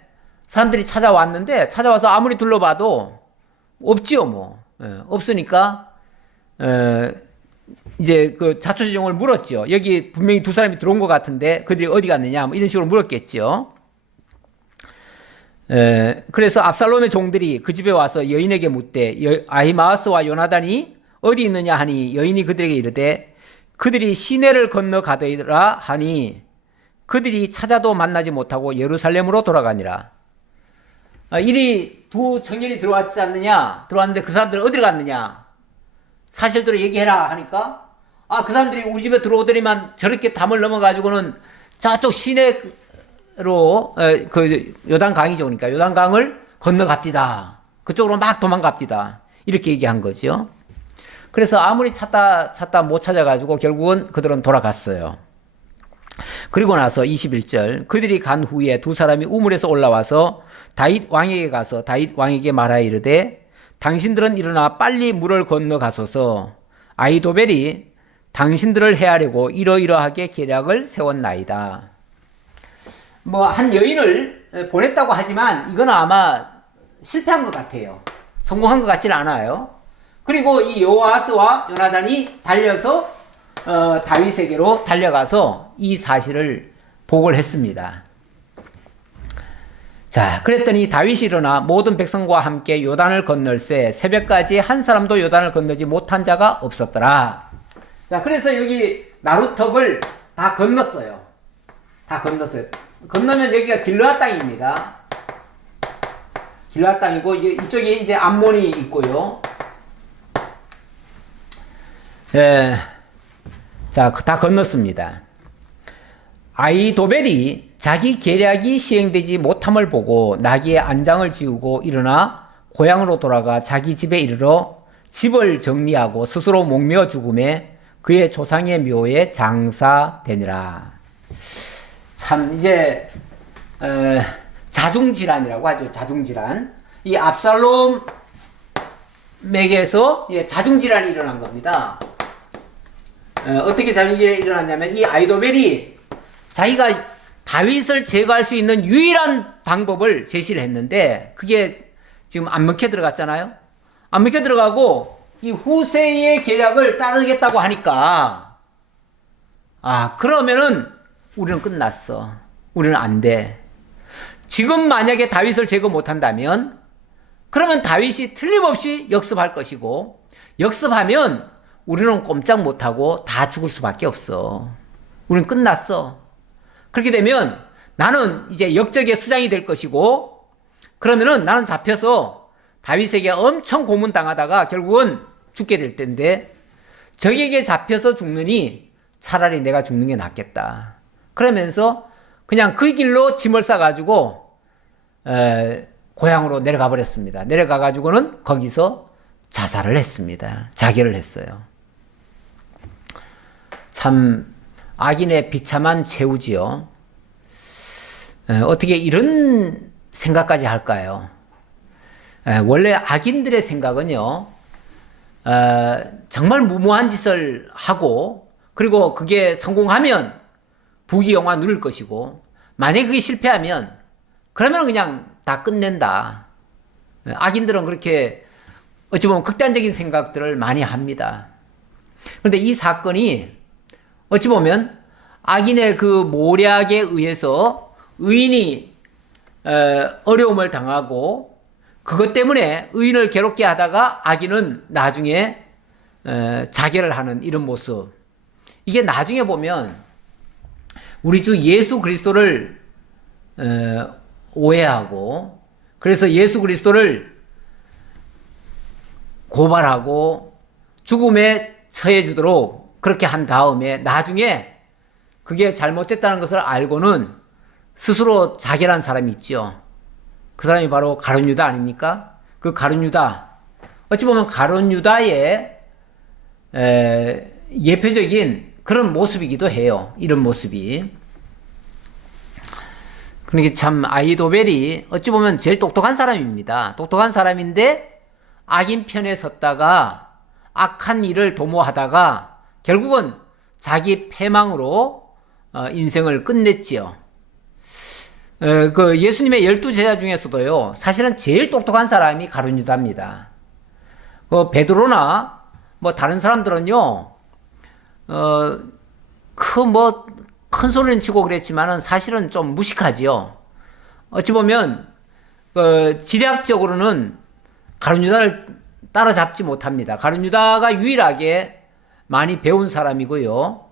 사람들이 찾아와서 아무리 둘러봐도 없지요, 뭐. 없으니까 이제 그 자초지종을 물었죠. 여기 분명히 두 사람이 들어온 것 같은데 그들이 어디 갔느냐, 뭐 이런 식으로 물었겠죠. 그래서 압살롬의 종들이 그 집에 와서 여인에게 묻되 아히마아스와 요나단이 어디 있느냐 하니 여인이 그들에게 이르되 그들이 시내를 건너 가더라 하니 그들이 찾아도 만나지 못하고 예루살렘으로 돌아가니라. 이리 두 청년이 들어왔지 않느냐? 들어왔는데 그 사람들은 어디로 갔느냐? 사실대로 얘기해라 하니까 그 사람들이 우리 집에 들어오더니만 저렇게 담을 넘어가지고는 저쪽 시내로 그 요단강이죠. 그러니까 요단강을 건너갑디다. 그쪽으로 막 도망갑디다. 이렇게 얘기한 거죠. 그래서 아무리 찾다 못 찾아가지고 결국은 그들은 돌아갔어요. 그리고 나서 21절 그들이 간 후에 두 사람이 우물에서 올라와서 다윗 왕에게 가서 다윗 왕에게 말하여 이르되 당신들은 일어나 빨리 물을 건너가소서 아히도벨이 당신들을 해하려고 이러이러하게 계략을 세웠나이다. 뭐 한 여인을 보냈다고 하지만 이거는 아마 실패한 것 같아요. 성공한 것 같지는 않아요. 그리고 이 요아스와 요나단이 달려서 다윗에게로 달려가서 이 사실을 보고를 했습니다. 자, 그랬더니 다윗이 일어나 모든 백성과 함께 요단을 건널새 새벽까지 한 사람도 요단을 건너지 못한 자가 없었더라. 자, 그래서 여기 나루턱을 다 건넜어요. 다 건넜어요. 건너면 여기가 길르앗 땅입니다. 길르앗 땅이고 이쪽에 이제 암몬이 있고요. 자, 다 건넜습니다. 아히도벨이 자기 계략이 시행되지 못함을 보고 나귀의 안장을 지우고 일어나 고향으로 돌아가 자기 집에 이르러 집을 정리하고 스스로 목매어 죽음에 그의 조상의 묘에 장사되니라. 참 이제 자중질환이라고 하죠. 자중질환. 이 압살롬에게서 자중질환이 일어난 겁니다. 어떻게 자중질환이 일어났냐면 이 아히도벨이 자기가 다윗을 제거할 수 있는 유일한 방법을 제시를 했는데 그게 지금 안 먹혀 들어갔잖아요. 안 먹혀 들어가고 이 후세의 계략을 따르겠다고 하니까 그러면은 우리는 끝났어. 우리는 안 돼. 지금 만약에 다윗을 제거 못한다면 그러면 다윗이 틀림없이 역습할 것이고 역습하면 우리는 꼼짝 못하고 다 죽을 수밖에 없어. 우리는 끝났어. 그렇게 되면 나는 이제 역적의 수장이 될 것이고 그러면은 나는 잡혀서 다윗에게 엄청 고문당하다가 결국은 죽게 될 텐데 적에게 잡혀서 죽느니 차라리 내가 죽는 게 낫겠다. 그러면서 그냥 그 길로 짐을 싸가지고 고향으로 내려가 버렸습니다. 내려가 가지고는 거기서 자살을 했습니다. 자결을 했어요. 참 악인의 비참한 최후지요. 어떻게 이런 생각까지 할까요? 원래 악인들의 생각은요, 정말 무모한 짓을 하고 그리고 그게 성공하면 부귀영화 누릴 것이고 만약에 그게 실패하면 그러면 그냥 다 끝낸다. 악인들은 그렇게 어찌 보면 극단적인 생각들을 많이 합니다. 그런데 이 사건이 어찌 보면 악인의 그 모략에 의해서 의인이 어려움을 당하고 그것 때문에 의인을 괴롭게 하다가 악인은 나중에 자결을 하는 이런 모습. 이게 나중에 보면 우리 주 예수 그리스도를 오해하고 그래서 예수 그리스도를 고발하고 죽음에 처해지도록 그렇게 한 다음에 나중에 그게 잘못됐다는 것을 알고는 스스로 자결한 사람이 있죠. 그 사람이 바로 가룟 유다 아닙니까? 그 가룟 유다, 어찌 보면 가룟 유다의 예표적인 그런 모습이기도 해요. 이런 모습이. 그러니까 참 아히도벨이 어찌 보면 제일 똑똑한 사람입니다. 똑똑한 사람인데 악인 편에 섰다가 악한 일을 도모하다가 결국은 자기 패망으로 인생을 끝냈지요. 그 예수님의 12제자 중에서도요, 사실은 제일 똑똑한 사람이 가룟 유다입니다. 그 베드로나 뭐 다른 사람들은요, 큰 소리는 치고 그랬지만은 사실은 좀 무식하지요. 어찌 보면 지략적으로는 가룟 유다를 따라잡지 못합니다. 가룟 유다가 유일하게 많이 배운 사람이고요.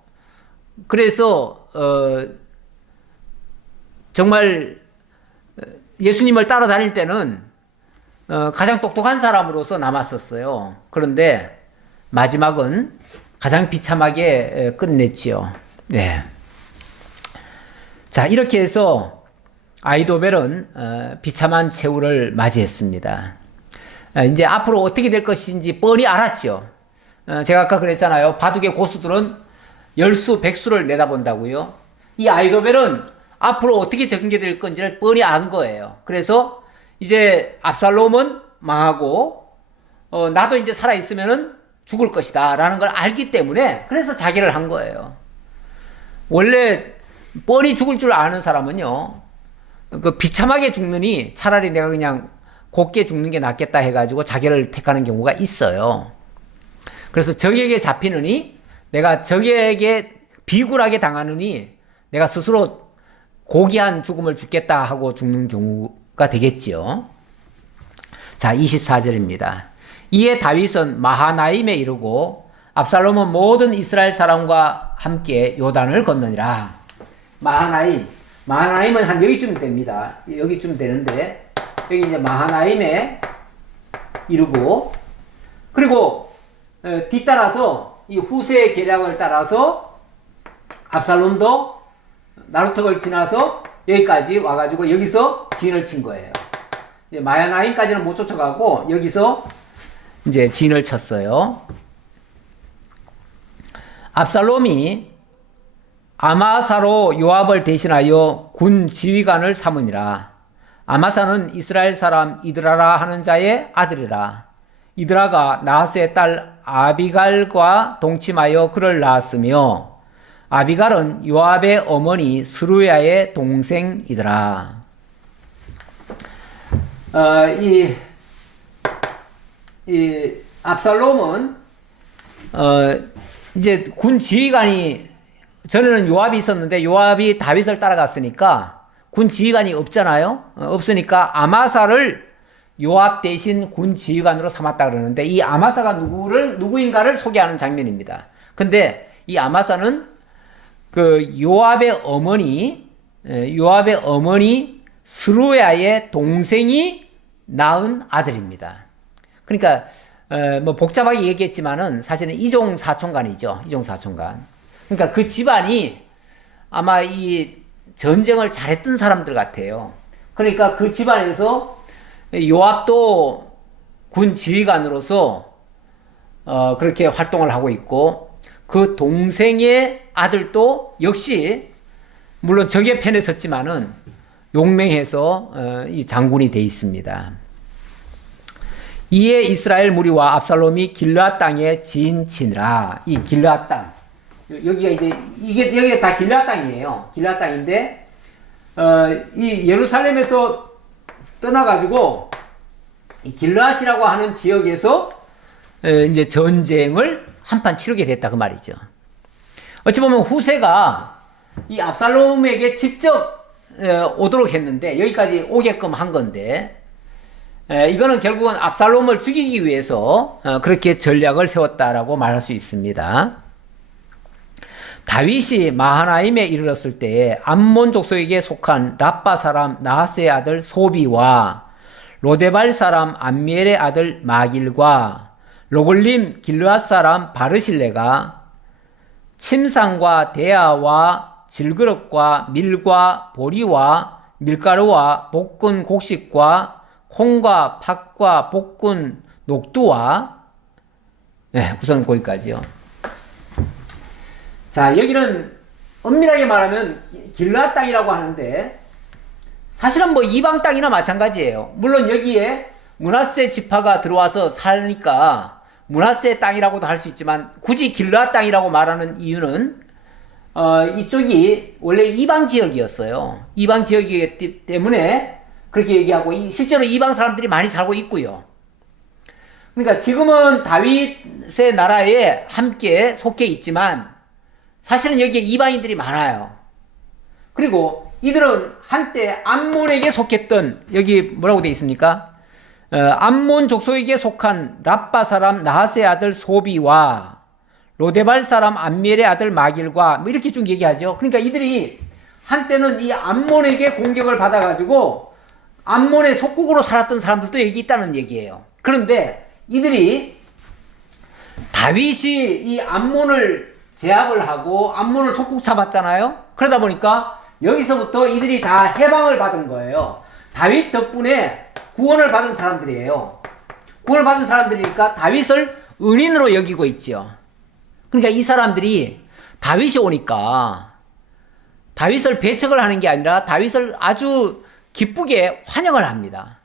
그래서 정말 예수님을 따라다닐 때는 가장 똑똑한 사람으로서 남았었어요. 그런데 마지막은 가장 비참하게 끝냈지요. 네. 자, 이렇게 해서 아히도벨은 비참한 최후를 맞이했습니다. 이제 앞으로 어떻게 될 것인지 뻔히 알았죠. 제가 아까 그랬잖아요. 바둑의 고수들은 열수, 백수를 내다본다고요. 이 아히도벨은 앞으로 어떻게 전개될 건지를 뻔히 안 거예요. 그래서 이제 압살롬은 망하고 나도 이제 살아있으면은 죽을 것이다 라는 걸 알기 때문에 그래서 자기를 한 거예요. 원래 뻔히 죽을 줄 아는 사람은요, 그 비참하게 죽느니 차라리 내가 그냥 곱게 죽는 게 낫겠다 해가지고 자기를 택하는 경우가 있어요. 그래서 적에게 잡히느니 내가 적에게 비굴하게 당하느니 내가 스스로 고귀한 죽음을 죽겠다 하고 죽는 경우가 되겠지요. 자, 24절입니다. 이에 다윗은 마하나임에 이르고 압살롬은 모든 이스라엘 사람과 함께 요단을 건너니라. 마하나임은 한 여기쯤 됩니다. 여기쯤 되는데 여기 이제 마하나임에 이르고 그리고 뒤따라서 이 후세의 계략을 따라서 압살롬도 나루턱을 지나서 여기까지 와가지고 여기서 진을 친 거예요. 이제 마하나임까지는 못 쫓아가고 여기서 이제 진을 쳤어요. 압살롬이 아마사로 요압을 대신하여 군 지휘관을 삼으니라. 아마사는 이스라엘 사람 이드라라 하는 자의 아들이라. 이드라가 나하스의 딸 아비갈과 동침하여 그를 낳았으며 아비갈은 요압의 어머니 스루야의 동생이더라. 이 압살롬은 이제 군 지휘관이 전에는 요압이 있었는데 요압이 다윗을 따라갔으니까 군 지휘관이 없잖아요. 없으니까 아마사를 요압 대신 군 지휘관으로 삼았다 그러는데 이 아마사가 누구인가를 소개하는 장면입니다. 근데 이 아마사는 그 요압의 어머니 스루야의 동생이 낳은 아들입니다. 그러니까 뭐 복잡하게 얘기했지만은 사실은 이종 사촌간이죠. 이종 사촌간. 그러니까 그 집안이 아마 이 전쟁을 잘했던 사람들 같아요. 그러니까 그 집안에서 요압도 군 지휘관으로서 그렇게 활동을 하고 있고 그 동생의 아들도 역시 물론 적의 편에 섰지만은 용맹해서 이 장군이 돼 있습니다. 이에 이스라엘 무리와 압살롬이 길르앗 땅에 진치니라. 이 길르앗 땅, 여기가 이제 여기가 다 길르앗 땅이에요. 길르앗 땅인데 이 예루살렘에서 떠나가지고 이 길르앗이라고 하는 지역에서 이제 전쟁을 한판 치르게 됐다 그 말이죠. 어찌 보면 후세가 이 압살롬에게 직접 오도록 했는데 여기까지 오게끔 한 건데 이거는 결국은 압살롬을 죽이기 위해서 그렇게 전략을 세웠다라고 말할 수 있습니다. 다윗이 마하나임에 이르렀을 때에 암몬 족속에게 속한 라빠 사람 나하스의 아들 소비와 로데발 사람 암미엘의 아들 마길과 로글림 길르앗 사람 바르실레가 침상과 대야와 질그릇과 밀과 보리와 밀가루와 볶은 곡식과 콩과 팥과 볶은 녹두와 우선 거기까지요. 자, 여기는 엄밀하게 말하면 길르앗 땅이라고 하는데 사실은 뭐 이방 땅이나 마찬가지예요. 물론 여기에 므낫세 지파가 들어와서 사니까 므낫세 땅이라고도 할 수 있지만 굳이 길르앗 땅이라고 말하는 이유는 이쪽이 원래 이방 지역이었어요. 이방 지역이기 때문에 그렇게 얘기하고 실제로 이방 사람들이 많이 살고 있고요. 그러니까 지금은 다윗의 나라에 함께 속해 있지만 사실은 여기에 이방인들이 많아요. 그리고 이들은 한때 암몬에게 속했던, 여기 뭐라고 되어 있습니까? 암몬 족속에게 속한 라빠 사람 나하스의 아들 소비와 로데발 사람 암미엘의 아들 마길과 뭐 이렇게 쭉 얘기하죠. 그러니까 이들이 한때는 이 암몬에게 공격을 받아가지고 암몬의 속국으로 살았던 사람들도 여기 있다는 얘기예요. 그런데 이들이 다윗이 이 암몬을 제압을 하고 암몬을 속국 삼았잖아요. 그러다 보니까 여기서부터 이들이 다 해방을 받은 거예요. 다윗 덕분에 구원을 받은 사람들이에요. 구원을 받은 사람들이니까 다윗을 은인으로 여기고 있죠. 그러니까 이 사람들이 다윗이 오니까 다윗을 배척을 하는 게 아니라 다윗을 아주 기쁘게 환영을 합니다.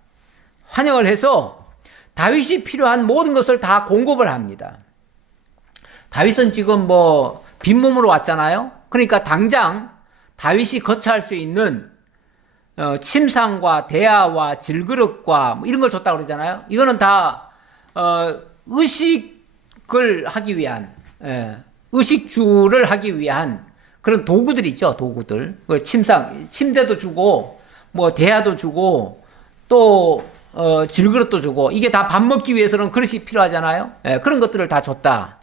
환영을 해서 다윗이 필요한 모든 것을 다 공급을 합니다. 다윗은 지금 뭐 빈몸으로 왔잖아요. 그러니까 당장 다윗이 거처할 수 있는 침상과 대야와 질그릇과 뭐 이런 걸 줬다고 그러잖아요. 이거는 다 의식을 하기 위한 의식주를 하기 위한 그런 도구들이죠. 도구들. 침대도 주고 뭐 대야도 주고 또 질그릇도 주고 이게 다 밥 먹기 위해서는 그릇이 필요하잖아요. 그런 것들을 다 줬다.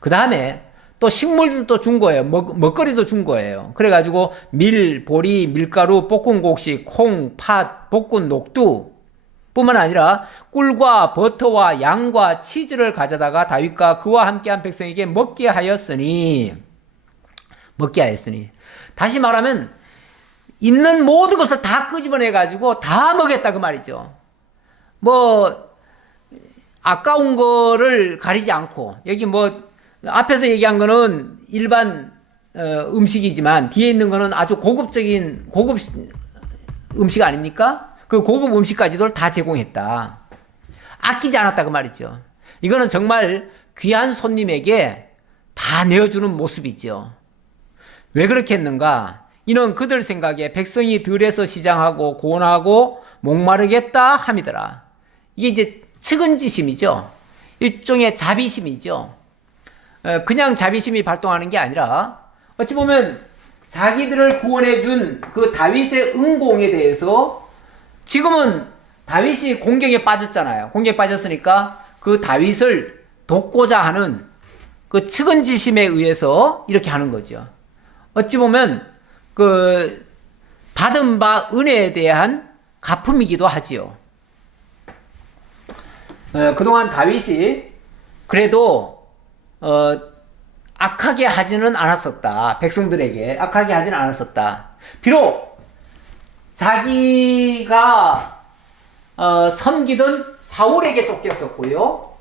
그 다음에 또 식물들도 준 거예요. 먹거리도 준 거예요. 그래가지고 밀, 보리, 밀가루, 볶은 곡식, 콩, 팥, 볶은 녹두 뿐만 아니라 꿀과 버터와 양과 치즈를 가져다가 다윗과 그와 함께한 백성에게 먹게 하였으니 다시 말하면 있는 모든 것을 다 끄집어내가지고 다 먹였다 그 말이죠. 뭐 아까운 거를 가리지 않고 여기 뭐 앞에서 얘기한 거는 일반 음식이지만 뒤에 있는 거는 아주 고급 음식 아닙니까? 그 고급 음식까지도 다 제공했다. 아끼지 않았다 그 말이죠. 이거는 정말 귀한 손님에게 다 내어주는 모습이죠. 왜 그렇게 했는가? 이는 그들 생각에 백성이 들에서 시장하고 고원하고 목마르겠다 함이더라. 이게 이제 측은지심이죠. 일종의 자비심이죠. 그냥 자비심이 발동하는 게 아니라 어찌 보면 자기들을 구원해준 그 다윗의 응공에 대해서 지금은 다윗이 공격에 빠졌잖아요. 공격에 빠졌으니까 그 다윗을 돕고자 하는 그 측은지심에 의해서 이렇게 하는 거죠. 어찌 보면 그 받은 바 은혜에 대한 갚음이기도 하지요. 그동안 다윗이 그래도 악하게 하지는 않았었다. 백성들에게 악하게 하지는 않았었다. 비록 자기가 섬기던 사울에게 쫓겼었고요.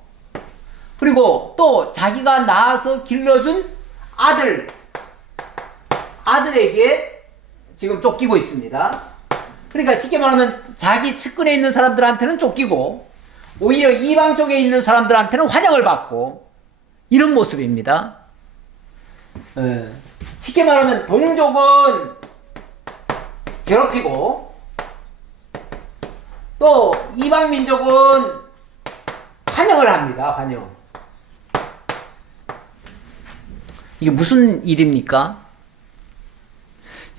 그리고 또 자기가 낳아서 길러준 아들에게 지금 쫓기고 있습니다. 그러니까 쉽게 말하면 자기 측근에 있는 사람들한테는 쫓기고 오히려 이방 쪽에 있는 사람들한테는 환영을 받고 이런 모습입니다. 쉽게 말하면 동족은 괴롭히고 또 이방 민족은 환영을 합니다. 환영. 이게 무슨 일입니까?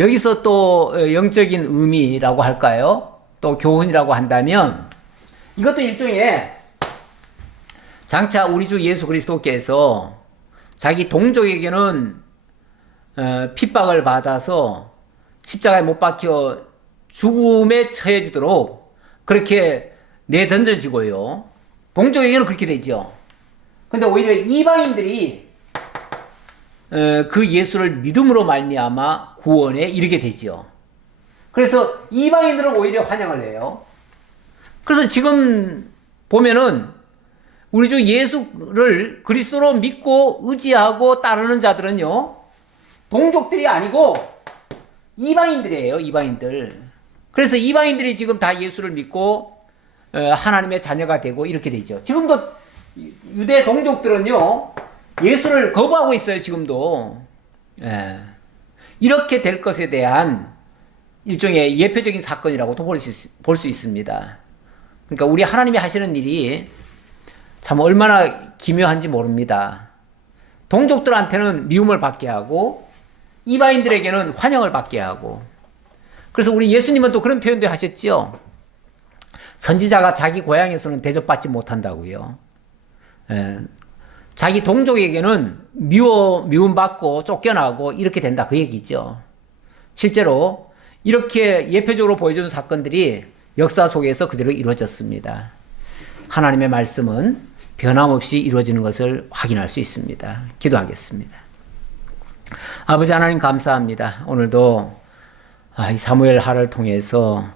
여기서 또 영적인 의미라고 할까요? 또 교훈이라고 한다면 이것도 일종의 장차 우리 주 예수 그리스도께서 자기 동족에게는 핍박을 받아서 십자가에 못 박혀 죽음에 처해지도록 그렇게 내던져지고요. 동족에게는 그렇게 되죠. 근데 오히려 이방인들이 그 예수를 믿음으로 말미암아 구원에 이르게 되죠. 그래서 이방인들은 오히려 환영을 해요. 그래서 지금 보면은 우리 주 예수를 그리스도로 믿고 의지하고 따르는 자들은요, 동족들이 아니고 이방인들이에요, 이방인들. 그래서 이방인들이 지금 다 예수를 믿고 하나님의 자녀가 되고 이렇게 되죠. 지금도 유대 동족들은요, 예수를 거부하고 있어요, 지금도. 예. 이렇게 될 것에 대한 일종의 예표적인 사건이라고도 볼 수 있습니다. 그러니까 우리 하나님이 하시는 일이 참 얼마나 기묘한지 모릅니다. 동족들한테는 미움을 받게 하고 이방인들에게는 환영을 받게 하고. 그래서 우리 예수님은 또 그런 표현도 하셨죠. 선지자가 자기 고향에서는 대접받지 못한다고요. 예. 자기 동족에게는 미움받고 쫓겨나고 이렇게 된다, 그 얘기죠. 실제로 이렇게 예표적으로 보여주는 사건들이 역사 속에서 그대로 이루어졌습니다. 하나님의 말씀은 변함없이 이루어지는 것을 확인할 수 있습니다. 기도하겠습니다. 아버지 하나님 감사합니다. 오늘도 이 사무엘 하를 통해서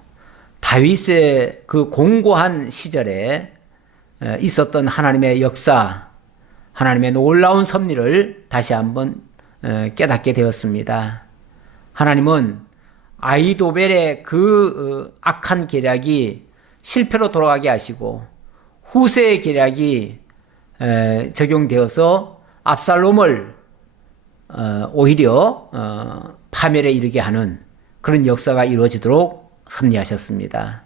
다윗의 그 공고한 시절에 있었던 하나님의 역사, 하나님의 놀라운 섭리를 다시 한번 깨닫게 되었습니다. 하나님은 아히도벨의 그 악한 계략이 실패로 돌아가게 하시고 후세의 계략이 적용되어서 압살롬을 오히려 파멸에 이르게 하는 그런 역사가 이루어지도록 섭리하셨습니다.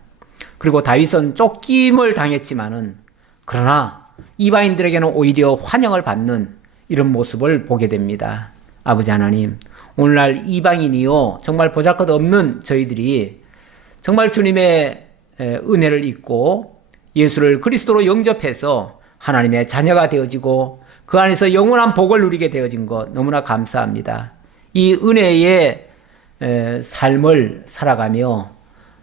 그리고 다윗은 쫓김을 당했지만은 그러나 이방인들에게는 오히려 환영을 받는 이런 모습을 보게 됩니다. 아버지 하나님, 오늘날 이방인이요 정말 보잘것없는 저희들이 정말 주님의 은혜를 잊고 예수를 그리스도로 영접해서 하나님의 자녀가 되어지고 그 안에서 영원한 복을 누리게 되어진 것 너무나 감사합니다. 이 은혜의 삶을 살아가며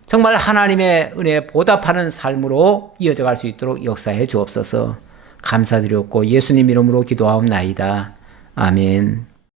정말 하나님의 은혜에 보답하는 삶으로 이어져 갈 수 있도록 역사해 주옵소서. 감사드렸고 예수님 이름으로 기도하옵나이다. 아멘.